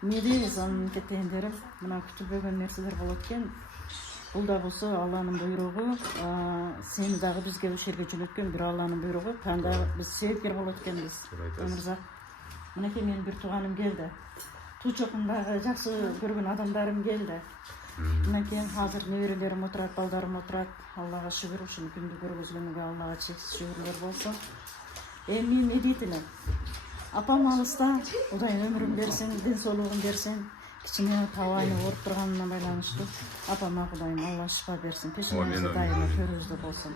Не дейбиз анын кетендери, мына күтүлбөгөн нерселер болот экен. Бул да болсо Алланын буйругу, сени дагы бизге ушул жерге жөнөткөн бир Алланын буйругу. Кандай биз себепкер болот экенбиз. Өмүрзак. Мынакей менин бир тууганым келди. Туу чокундагы жакшы көргөн адамдарым келди. Мынакей азыр неберелерим отурат, балдарым отурат. Аллага шүгүр, ушуну күндү көргөзгөнүгө Аллага чексиз шүгүрлөр болсун. Эми эмне дейт элем? Апам алыста, Кудай өмүрүн берсин, ден соолугун берсин. Кичине табайы ооруп турганына байланыштуу. Апама Кудайым Алла шифа берсин. Пешинеңизде дайыма көрүүбүздө болсун.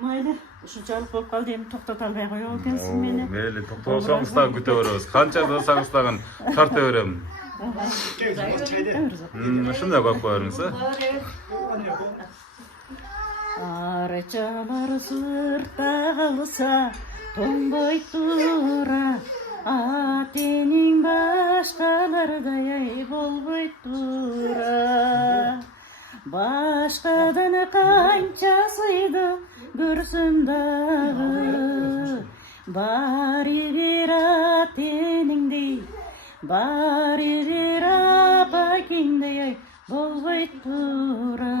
Майли, ушунчалык болуп калды, эми токтото албай коёбу экенсиз мени. Мейли, токтосоңуз дагы күтө беребиз. Канча дасаңыз дагы тарта берем. Ушундай коюп коерсиңиз, Арачалар сыртта калса, тоңбой тура, атенин башкалардай ай болбой тура. Башкадан канча сыйды көрсөм дагы, баары бир атениңдей, баары бир апакеңдей ай болбой тура.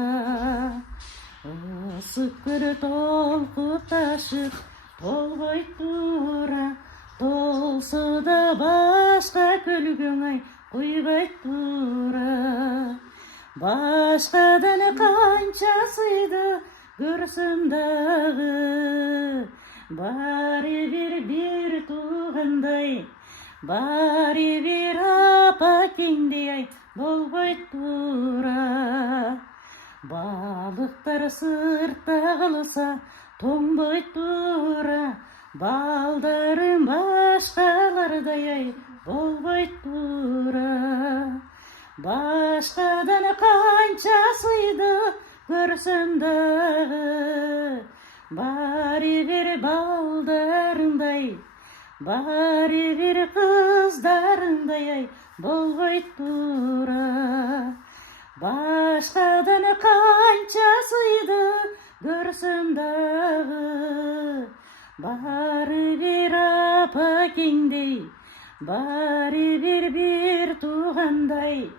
Isık bir tolkup taşıp tolbay tura, tolsa da başka kölgün ay kuybay tura. Başkadan kançasıydı görsüm dağı, bari bir tuğanday, bari bir apakindey ay bolbay tura. Balıklar sırtta kalsa toңбой тура, балдарым башкалардай ай болбой тура. Башкадан канча сыйды көрсөм дагы, баары бир балдарыңдай, баары бир кыздарыңдай ай болбой тура. Başkadan kança sıydı görsüm dağı, bari bir apakindey, bari bir tuğanday,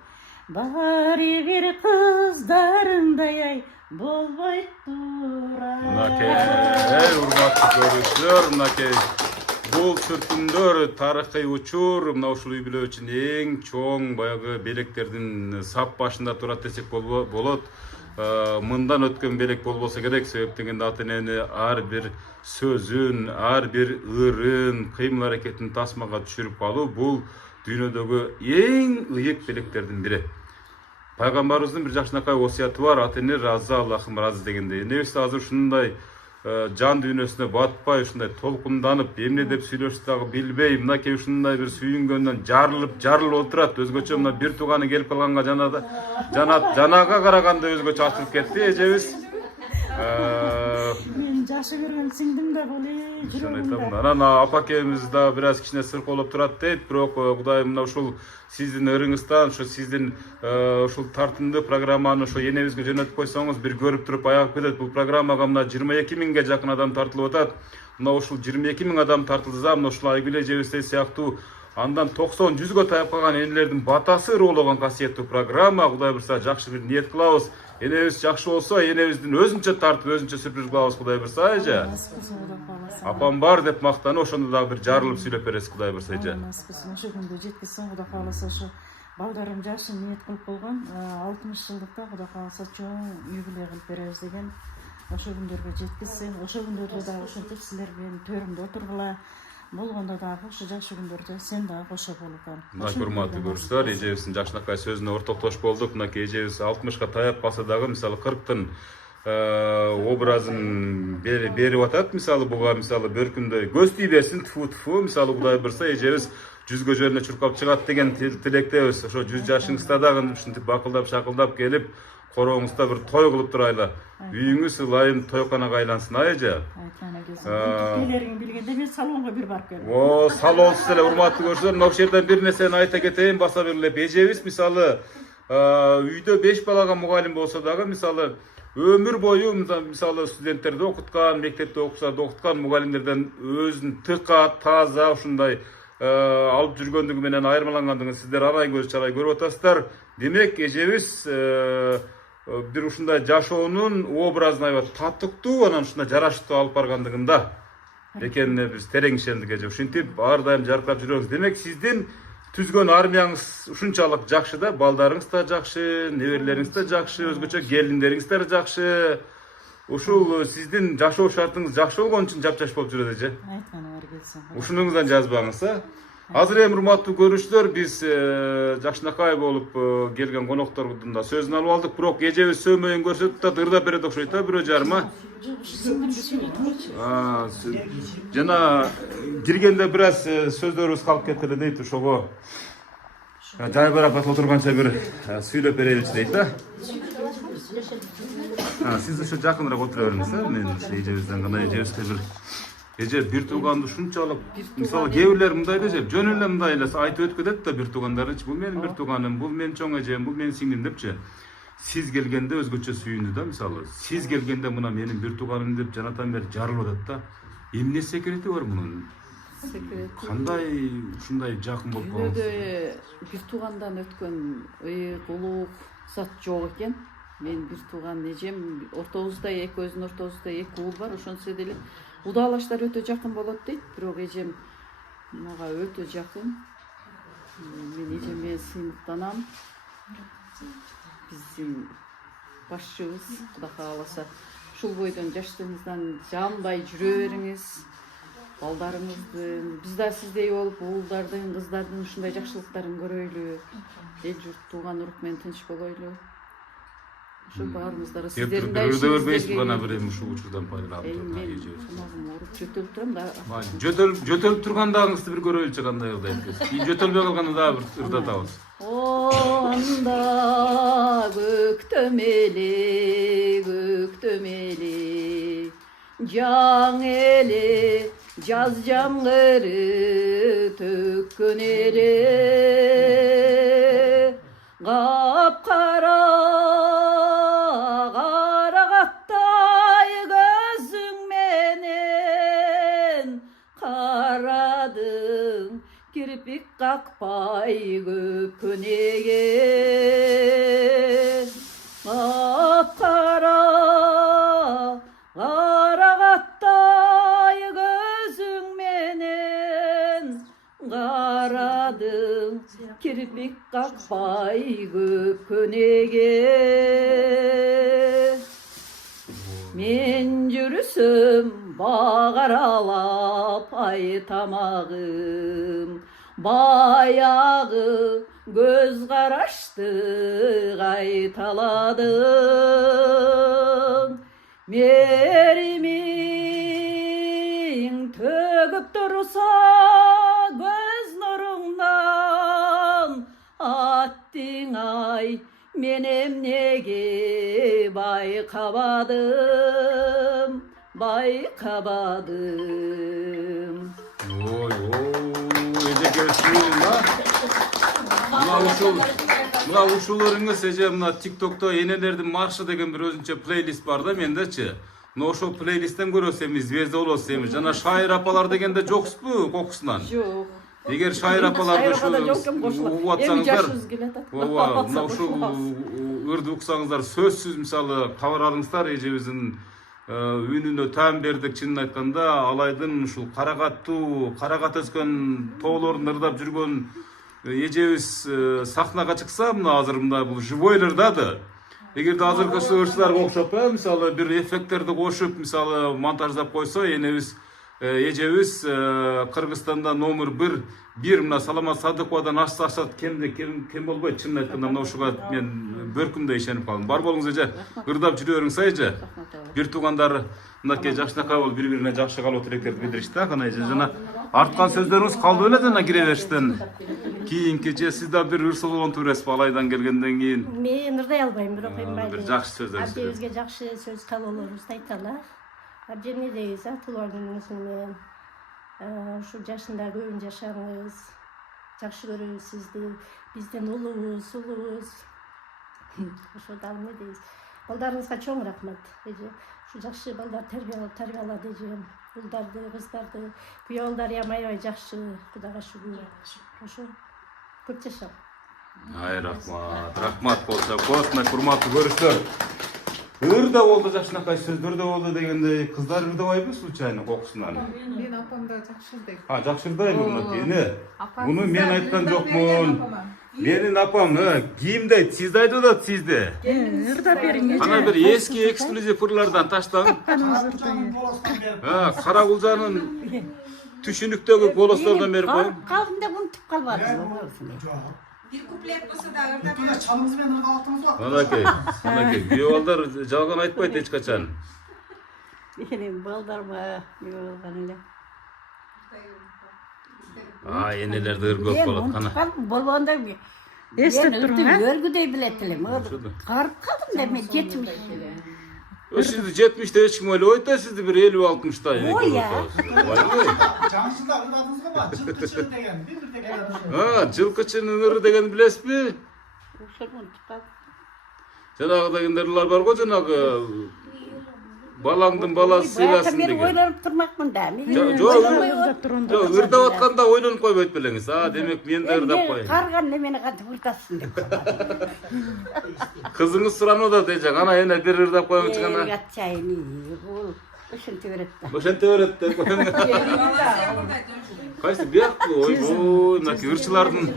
Bari bir kızlarınday ay bolboy turar. Mınакей, урматтуу көрүүчүлөр, мынакей бул түркүндөр тарыхый учур, мына ушул үй бүлө үчүн эң чоң баягы белектердин сап башында турат десек болот. Мындан өткөн белек болбосо керек, себеп дегенде ата энени ар бир сөзүн, ар бир ырын, кыймыл аракетин тасмага түшүрүп калуу бул дүйнөдөгү эң ыйык белектердин бири. Пайгамбарыбыздын бир жакшынакай осуяты бар, ата эне разы, Аллахым разы дегенде. Энебиз азыр ушундай жан дүйнөсүнө батпай, ушундай толкунданып, эмне деп сүйлөшүп дагы билбей, мынакей ушундай бир сүйүнгөндөн жарылып отурат. Өзгөчө мына бир тууганы келип калганга жанага караганда өзгөчө ачылып кетти эжебиз. Мен жашы көргөн сиңдим да бул жүрөгүмдө. Анан апакебиз да бир аз кичине сырколоп турат дейт, бирок Кудайым мына ушул сиздин ырыңыздан, ошо сиздин ушул тартымдуу программаны ошо энебизге жөнөтүп койсоңуз, бир көрүп туруп аягып кетет. Бул программага мына 22 миңге жакын адам тартылып атат. Мына ушул 22 миң адам тартылса, мына ушул Айгүл эжебиздей сыяктуу андан 90-100гө таяп калган энелердин батасы ыруулаган касиеттүү программа. Кудай бурса жакшы бир ниет кылабыз. Энебиз жакшы болсо, энебиздин өзүнчө тартып, өзүнчө сюрприз кылабыз. Кудай бурса эже. Апам бар деп мактанып, ошондо дагы бир жарылып сүйлөп бересиз. Кудай бурса эже. Ошо күндө жеткизсең, Кудай кааласа, ошо балдарым жакшы ниет кылып болгон 60 жылдыкта Кудай кааласа чоң юбилей кылып беребиз деген. Ошо күндөргө жеткизсең, ошо күндөрдө дагы ошентип силер менен төрүмдө отургула. Болгондо дагы ошо жакшы күндөрдө сен дагы кошо болупкан. Мына урматтуу көрүүчүлөр, эжебиздин жакшынакай сөзүнө ортоктош болдук. Мынакей эжебиз 60га таяп калса дагы, мисалы 40тын образын берип атат. Мисалы буга мисалы бөркүндөй көз тийбесин, тфу, мисалы Кудай бурса эжебиз 100гө жөнүнө чуркап чыгат деген тилектебиз. Ошо 100 жашыңызда дагы ушинтип бакылдап шакылдап келип, корооңузда бир той кылып турайлы. Үйүңүз ылайым тойканага айлансын, эже. Келерин билгенде мен салонго бир барып келдим. О, салонсуз эле урматтуу көрүүчүлөр, мына ушул жерден бир нерсени айта кетейин, баса берилеп. Эжебиз мисалы үйдө 5 балага мугалим болсо дагы, мисалы өмүр бою мисалы студенттерди окуткан, мектепте окуштарды окуткан мугалимдерден өзүн тыка, таза ушундай алып жүргөндүгү менен айырмалангандыгын сиздер арай көз чарай көрүп атасыздар. Демек эжебиз бир ушундай жашоонун образын аябай татыктуу, анан ушундай жараштуу алып баргандыгында экенине биз терең ишендик эже. Ушинтип ар дайым жаркырап жүрөңүз. Демек сиздин түзгөн армияңыз ушунчалык жакшы да, балдарыңыз да жакшы, неберелериңиз да жакшы, өзгөчө келиндериңиз да жакшы. Ушул сиздин жашоо шартыңыз жакшы болгон үчүн жапжаш болуп жүрөт эже. Айтканы бар келсин. Ушунуңуздан жазбаңыз, Азыр эми урматтуу көрүүчүлөр, биз жакшынакай болуп келген коноктордун да сөзүн алып алдык, бирок эжебиз сөймөйүн көрсөтүп да ырдап берет окшойт да, бирөө жарыма. Жана киргенде бир аз сөздөрүбүз калып кетти эле дейт, ошого жай барапат отурганча бир сүйлөп береличи дейт да. Сиз ошо жакыныраак отура бериңиз, мен эжебизден гана эжебизге бир тууганды ушунчалык, мисалы кээ бирлер мындай да жөн эле мындай эле айтып өтүп кетет да бир туугандарычы, бул менин бир тууганым, бул менин чоң эжем, бул менин сиңдим депчи. Сиз келгенде өзгөчө сүйүндү да, мисалы. Сиз келгенде мына менин бир тууганым деп жанатан бери жарылып атат да. Эмне секрети бар мунун? Секрет. Кандай ушундай жакын болуп калдыңыз? Дүйнөдө бир туугандан өткөн ыйык, улук зат жок экен. Мен бир тууган эжем, ортобузда экөөбүздүн ортобузда 2 уул бар, ошонсо деле удаалаштар өтө жакын болот дейт, бирок эжем мага өтө жакын. Мен эжем менен сыймыктанам. Биздин башчыбыз, Кудай кааласа, ушул бойдон жаштыгыңыздан жанбай жүрө бериңиз. Балдарыңыздын, биз да сиздей болуп, уулдардын, кыздардын ушундай жакшылыктарын көрөйлү. Эл журт, тууган урук менен тынч болойлу. Ошо баарыбыздары сиздердин да ишиңизге көрбөйсүз, гана бир эми ушул учурдан пайдаланып турган эжебиз. Уруп жөтөлүп турам да. Жөтөлүп тургандагыңызды бир көрөйлүчү кандай ылдайт. Жөтөлбөй калганда дагы бир ырдатабыз. Анда көктөм эли, жаң эли, жаз жамгыры төккөн эли, капкара карагаттай көзүң менен карадың, kirpik kakpay köpkönegen apkara karagattay gözüň menen karadım kirpik kakpay köpkönegen men jürüsüm bağaralap aytamagım bayağı göz karaştı aytaladım merimin töküp dursa göz nurundan attın ay menem nege baykabadım baykabadım. Oy ece gelsin la. Mına uşularyňyz ece mına TikTok'ta enelerdiň marşı degen bir özünçe playlist bar da mendeçi. No şo playlistten görösem izvezde bolosem jana şair apalar degende joksup kokusundan. Yok. Eger şair apalardy şu uwatsaňyzlar. Ova, mına şu ırdy uksaňyzlar sözsüz misaly kabar alyňyzlar ejebizin ününe tam berdik çynyn aytkanda alaydın uşul karagat öskön toolorун ырдап жүргөн ejebиz сахнага чыкса мына азыр мына бул живойлордаdı. Эгерде азыркы ырчыларга окшоп мисалы бир эффекттерди кошуп мисалы монтаждап койсо энебиз ejebиz Кыргызстанда номер 1 мына Саламат Садыковадан ашсат кем болбойт чынын айтканда мына ушуга мен бөркүмдөй ишенип калдым. Бар болуңуз эже, ырдап жүрө бериңиз эже. Бир туугандар мынакей жакшынака болуп бири-бирине жакшы калуу тилектерди билдиришти. Кана эже жана арткан сөздөрүңүз калды беле жана кире бериштен. Кийинки же сиз да бир ырсыл болонтуп бересиз Алайдан келгенден кийин. Мен ырдай албайм, бирок эми Бир жакшы сөздөр. Абдебизге жакшы сөз калоолорубузду айталар. Абдемне дейбиз, туулардын менен ушу жашында көбүн жашаңыз. Жакшы көрөбүз сизди. Бизден улуубуз. Ошо дагы эмне дейбиз? Балдарыңызга чоң рахмат. Эже ушу жакшы балдар тарбиялады эжем. Улдарды, кыздарды, күйөө балдар аябай жакшы, Кудайга шүгүр. Ошо көп жашап. Ай рахмат болсо, космай урматтуу көрүштөр. Ырда болду жакшынакай сөздөр да болду дегендей, кыздар ырдабайбы случайно кокусунан? Мен апам да жакшы ырдайт. Жакшы ырдайбы мынакейни. Буну мен айткан жокмун. Менин апам кийимдейт, сизди айтып атат сизди. Ырда бериң. Ана бир эски эксклюзив ырлардан таштаң. Кара Кулжанын түшүнүктөгү голостордон берип коюң. Калдым деп унутуп калбадым. Bir kuplet bolsa da ырдап. Бүтүнө чалыңыз менен ырга аттыңыз ба? Анакей, күйөө балдар жалган айтпайт эч качан. Менин балдарыма балдар эле. Энелерди ыргып болот кана. Болгондо Эстеп туруң, өргүдөй билет элем. Карып калдым да мен 70. Сизди 70те эч ким ойлобойт да, сизди бир 50-60та. Ой я. Жаңышында ырдадыңыз ба? Жылкычы деген, бир деген. Жылкычынын ыры деген билесизби? Ошол унутуп калдым. Жанагы дегендерлер бар го, жанагы балаңдын баласы сыйласын Мен деген. ойлонуп турмакмын да. Жок, ырдап атканда ойлонуп койбойт белеңиз. Демек мен да ырдап коеюн. Карган немени кантип ырдатсын деп. Кызыңыз суранууда эже, кана эне бир ырдап коюңчу кана. Gatчайны, бул ошентип берет да. Ошентип берет деп коюң. Кайсы биякпы? Ойбой, мынакей ырчылардын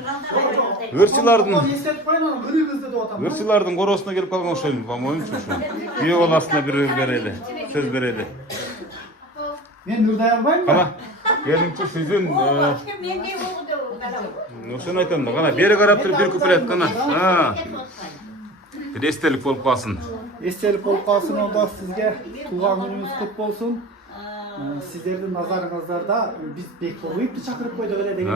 Эстеп коюн, кыргызды деп атам. ырчылардын коросуна келип калган окшойм, по-моему, ушу. Күйөө баласына бир ыр берели, сөз берели. Мен ырдай албайм ба? Кана, келиңчи сүзүн. Ошону айтам да, кана бери карап туруп бир куплет кана. Бир эстелик болуп калсын. Эстелик болуп калсын, онда сизге туулган күнүңүз кут болсун. Сиздердин назарыңыздарда биз Бекболуевди чакырып койдук эле деген.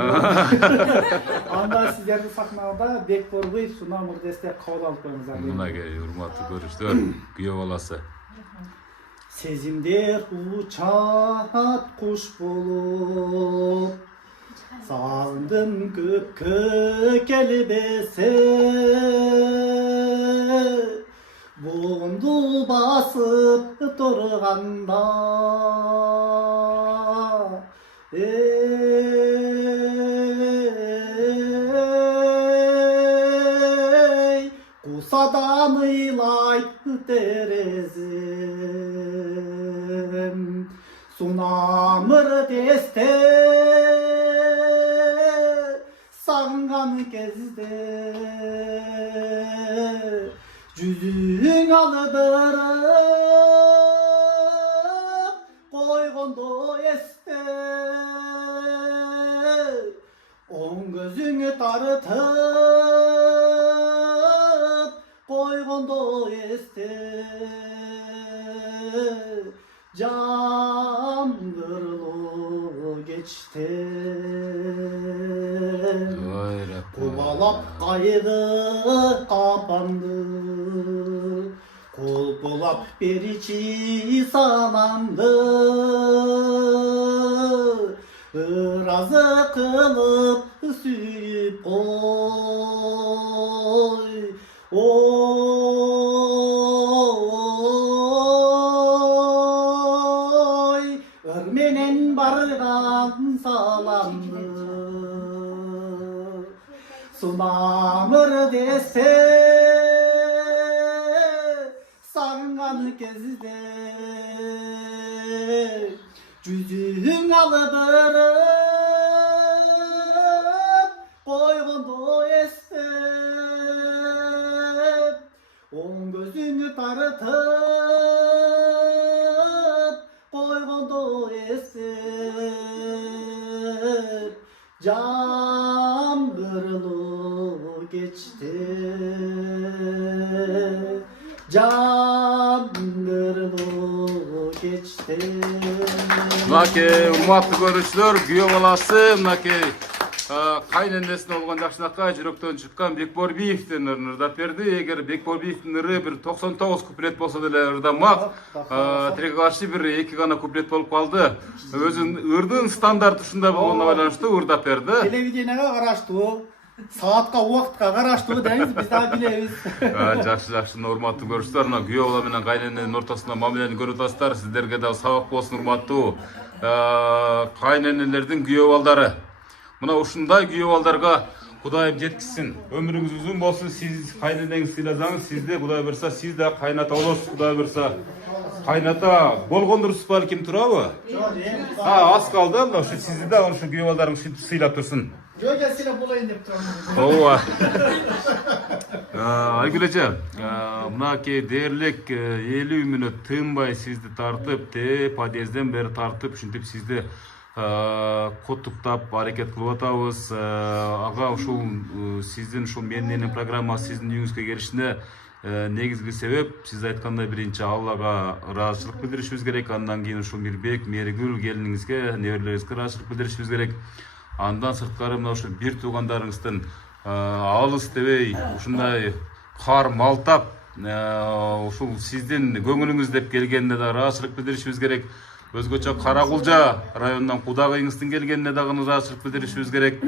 Анда сиздердин сахнада Бекболуев сунамырды эстеп кабыл алып коюңуздар. Мынакей урматтуу көрүштөр, күйөө баласы. Сезимдер учат куш болуп, сагындым көккө келбесе, буунду басып турганда, terezim sunamır deste sağıngan kezde жүзүң алдырып койгондо эсте оң көзүңө тартып койгондо эсте жамгырлуу кечте кубалап кайгы капанды колпулап беричи санамды ыразы кылып сүйүп кой ой ыр менен барган саламды sunamır dese sağıngan kezde жүзүң алдырып койгондо эсте оң көзүңө тартып койгондо эсте жамгырлуу кечте жамгырлуу кечте Мынакей урматтуу көрүүчүлөр, күйөө баласы мынакей кайненесине болгон жакшынакай жүрөктөн чыккан Бекборбиевдин ырын ырдап берди. Эгер Бекборбиевдин ыры бир 99 куплет болсо деле ырдамак, тилекке каршы бир 2 гана куплет болуп калды. Өзүнүн ырдын стандарты ушундай болгонуна байланыштуу ырдап берди. Телевидениеге караштуу, саатка убакытка караштуу дейбиз, биз да билебиз. Жакшы, урматтуу көрүүчүлөр, мына күйөө бала менен кайнененин ортосунда мамилени көрүп атасыздар. Сиздерге да сабак болсун, урматтуу кайненелердин күйөө балдары. Мына ушундай күйөө балдарга Кудайым жеткизсин. Өмүрүңүз узун болсун. Сиз кайненеңизди сыйласаңыз, сизде Кудай буйрса, сиз да кайната болосуз. Кудай буйрса, кайната болгондурсуз балким, турабы? Аз калды, ушу сизди да ушу күйөө балдарыңыз ушинтип сыйлап турсун. Жок, сыйлап болоюн деп турам. Ооба. Айгүл эже, мынакей дээрлик 50 мүнөт тынбай сизди тартып, подъезден бери тартып, ушинтип сизди коттуктап аракет кылып атабыз. Ага ушул сиздин ушул менин программа сиздин үйүңүзгө келишине негизги себеп сиз айткандай биринчи Аллага ыраазычылык билдиришибиз керек. Андан кийин ушул Мирбек, Меригүл келиниңизге, неберелериңизге ыраазычылык билдиришибиз керек. Андан сырткары мына ушул бир туугандарыңыздын алыс дебей ушундай кар малтап ушул сиздин көңүлүңүз деп келгенине да ыраазычылык билдиришибиз керек. Өзгөчө Каракулжа районунан кудагыйыңыздын келгенине дагы ыраазычылык билдиришибиз керек.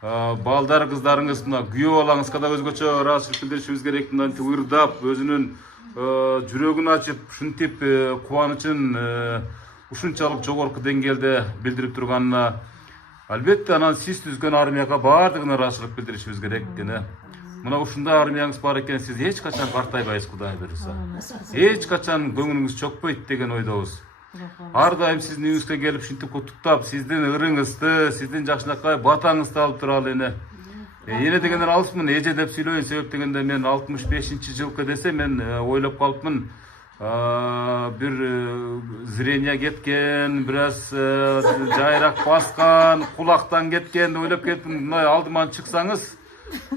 Балдар кыздарыңыз мына күйөө балаңызга да өзгөчө ыраазычылык билдиришибиз керек. Мынтип ырдап, өзүнүн жүрөгүн ачып, ушинтип кубанычын ушунчалык жогорку деңгээлде билдирип турганына албетте анан сиз түзгөн армияга баардыгына ыраазычылык билдиришибиз керек. Мына ушундай армияңыз бар экен, сиз эч качан картайбайсыз, Кудай буйрса. Эч качан көңүлүңүз чокпойт деген ойдобуз. Ар дайым сиздин үйүңүзгө келип ушинтип куттуктап, сиздин ырыңызды, сиздин жакшынакай батаңызды алып туралы эне. Эне дегенден алыспмын, эже деп сүйлөйүн, себеп дегенде мен 65-жылкы десе мен ойлоп калыпмын. Бир зрение кеткен, бир аз жайрак баскан, кулактан кеткен деп ойлоп кетипмин. Мына алдыман чыксаңыз,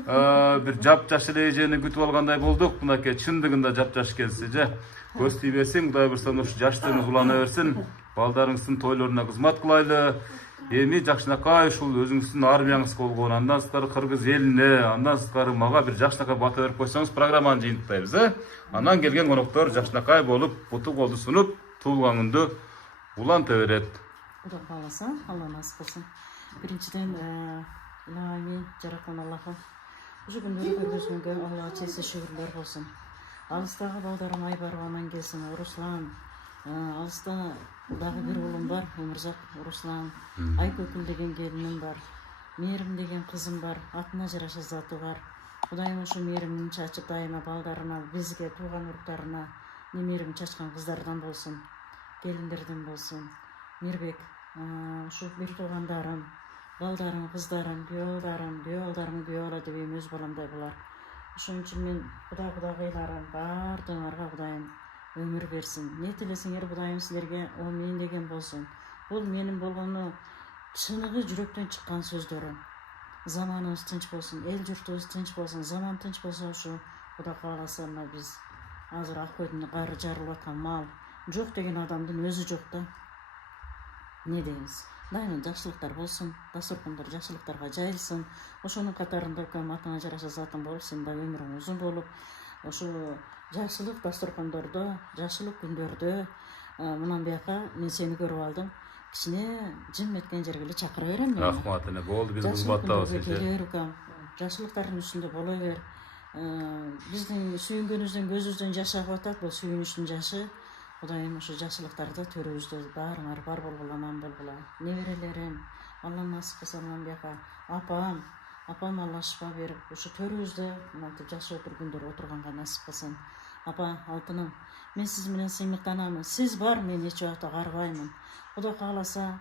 бир жапжаш эле эжени күтүп алгандай болдук. Мынакей чындыгында жапжаш экенсиз эже. Көз тийбесин, Кудай буйрса ушу жаштыгыңыз улана берсин. Балдарыңыздын тойлоруна кызмат кылайлы. Эми жакшынакай ушул өзүңүздүн армияңызга болгон, андан сырткары кыргыз элине, андан сырткары мага бир жакшынакай бата берип койсоңуз, программаны жыйынтыктайбыз, Анан келген коноктор жакшынакай болуп, буту колду сунуп, туулган уланта берет. Кудай кааласа, Алла насип кылсын. Биринчиден, илаһи жараткан Аллахка ушу күндөрдү көргөзгөнгө Аллага чексиз шүгүрлөр болсун. Алыстагы балдарым Айбар аман келсин, Руслан. Алыста дагы бир уулум бар, Өмүрзак Руслан. Айкөкүл деген келиним бар. Мээрим деген кызым бар, атына жараша заты бар. Кудайым ошо мээримин чачып дайыма балдарына, бизге, тууган уруктарына мээримин чачкан кыздардан болсун, келиндерден болсун. Мирбек, ушу бир туугандарым, балдарым, кыздарым, күйөө балдарым, күйөө бала деп эми өз баламдай булар. Ошон үчүн мен кудагыйларым баардыгыңарга Кудайым өмүр берсин. Не тилесеңер Кудайым силерге амин деген болсун. Бул менин болгону чыныгы жүрөктөн чыккан сөздөрүм. Заманыбыз тынч болсун, эл журтубуз тынч болсун, заман тынч болсо ушу Кудай кааласа мына биз азыр ак көйдүн кары жарылып аткан мал жок деген адамдын өзү жок да. Не дейбиз? Дайыма жакшылыктар болсун, дасторкондор жакшылыктарга жайылсын. Ошонун катарында атыңа жараша затың болуп, сенин да өмүрүң узун болуп, ошо жакшылык дасторкондордо, жакшылык күндөрдө мындан бияка мен сени көрүп алдым. Кичине жым эткен жерге эле чакыра берем мен. Рахмат, эне болду, биз кызматтабыз. Келе бер укам. Жакшылыктардын үстүндө боло бер. Биздин сүйүнгөнүбүздөн көзүбүздөн жаш агып атат, бул сүйүнүчтүн жашы. Кудайым ошо жакшылыктарды төрүбүздө баарыңар бар болгула, аман болгула. Неберелерим, Алла насип кылса мындан бияка апам Алла шифа берип, ошо төрүбүздө мынтип жакшы күндөр отурганга насип кылсын. Апа, алтыным, мен сиз менен сыймыктанамын. Сиз бар, мен эч убакта карыбаймын. Кудай кааласа,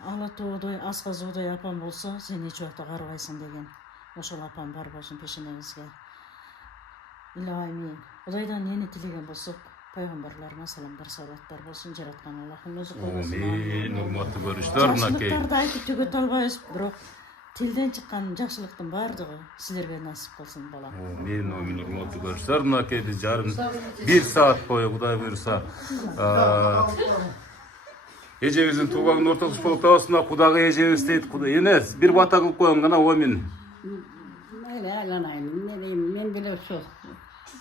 ала тоодой, асказоодой апам болсо, сен эч убакта карыбайсың деген. Ошол апам бар болсун пешенебизге. Илайым, Кудайдан нени тилеген болсок, пайгамбарларына саламдар, салаваттар болсун, жараткан Аллахым өзү колдосун. Амин, урматтуу көрүштөр, мынакей. Жакшылыктарды айтып түгөтө албайбыз, бирок тилден чыккан жакшылыктын баардыгы силерге насип кылсын, балам. Амин, урматтуу көрүштөр, мынакей биз жарым 1 саат бою Кудай буйруса эжебиздин тууган ортосуп болуп атабыз. Кудагы эжебиз дейт, Энес бир бата кылып коеюн гана, амин. Айланайын, не дейм, мен деле ошо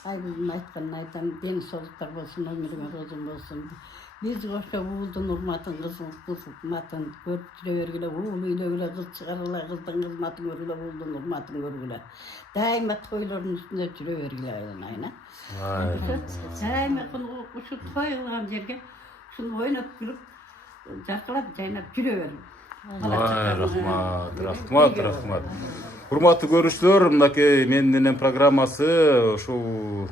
айбыздын айтканын айтам, ден соолуктар болсун, өмүрүңөр узун болсун. Биз ошо уулдун урматын, кызматын көрүп жүрө бергиле, уул үйлөгүлө, кыз чыгаргыла, кыздын кызматын көргүлө, уулдун урматын көргүлө. Дайыма тойлордун үстүндө жүрө бергиле, айланайын. Дайыма ушу той кылган жерге ушуну ойноп күлүп, жакылап, жайнап жүрө бериң. Рахмат. Урматтуу көрүүчүлөр, мынакей менин программасы ушул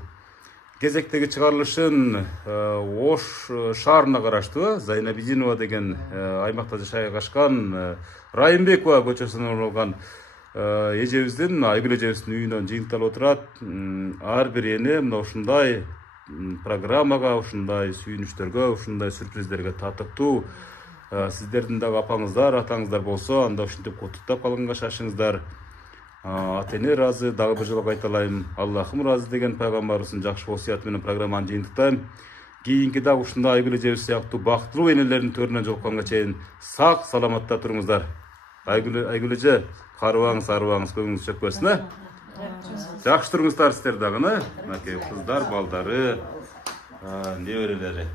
кезектеги чыгарылышын Ош шаарына караштуу Зайнабидинова деген аймакта жашашкан Райымбекова көчөсүнөн оралган эжебиздин, Айгүл эжебиздин үйүнөн жыйынталып отурат. Ар бир эне мына ушундай программага, ушундай сүйүнүчтөргө, ушундай сюрприздерге татыктуу. Сиздердин дагы апаңыздар, атаңыздар болсо, анда ушинтип куттуктап калганга шашыңыздар. Ата-эне ыраазы, дагы бир жолу кайталайм. Аллахым ыраазы деген пайгамбарыбыздын жакшы осуяты менен программаны жыйынтыктайм. Кийинки дагы ушундай Айгүл эжебиз сыяктуу бактылуу энелердин төрүнөн жолукканга чейин сак саламатта туруңуздар. Айгүл эже, карыбаңыз, арыбаңыз, көңүңүз чөкпөсүн, жакшы туруңуздар сиздер дагы, мынакей кыздар, балдары, неберелери.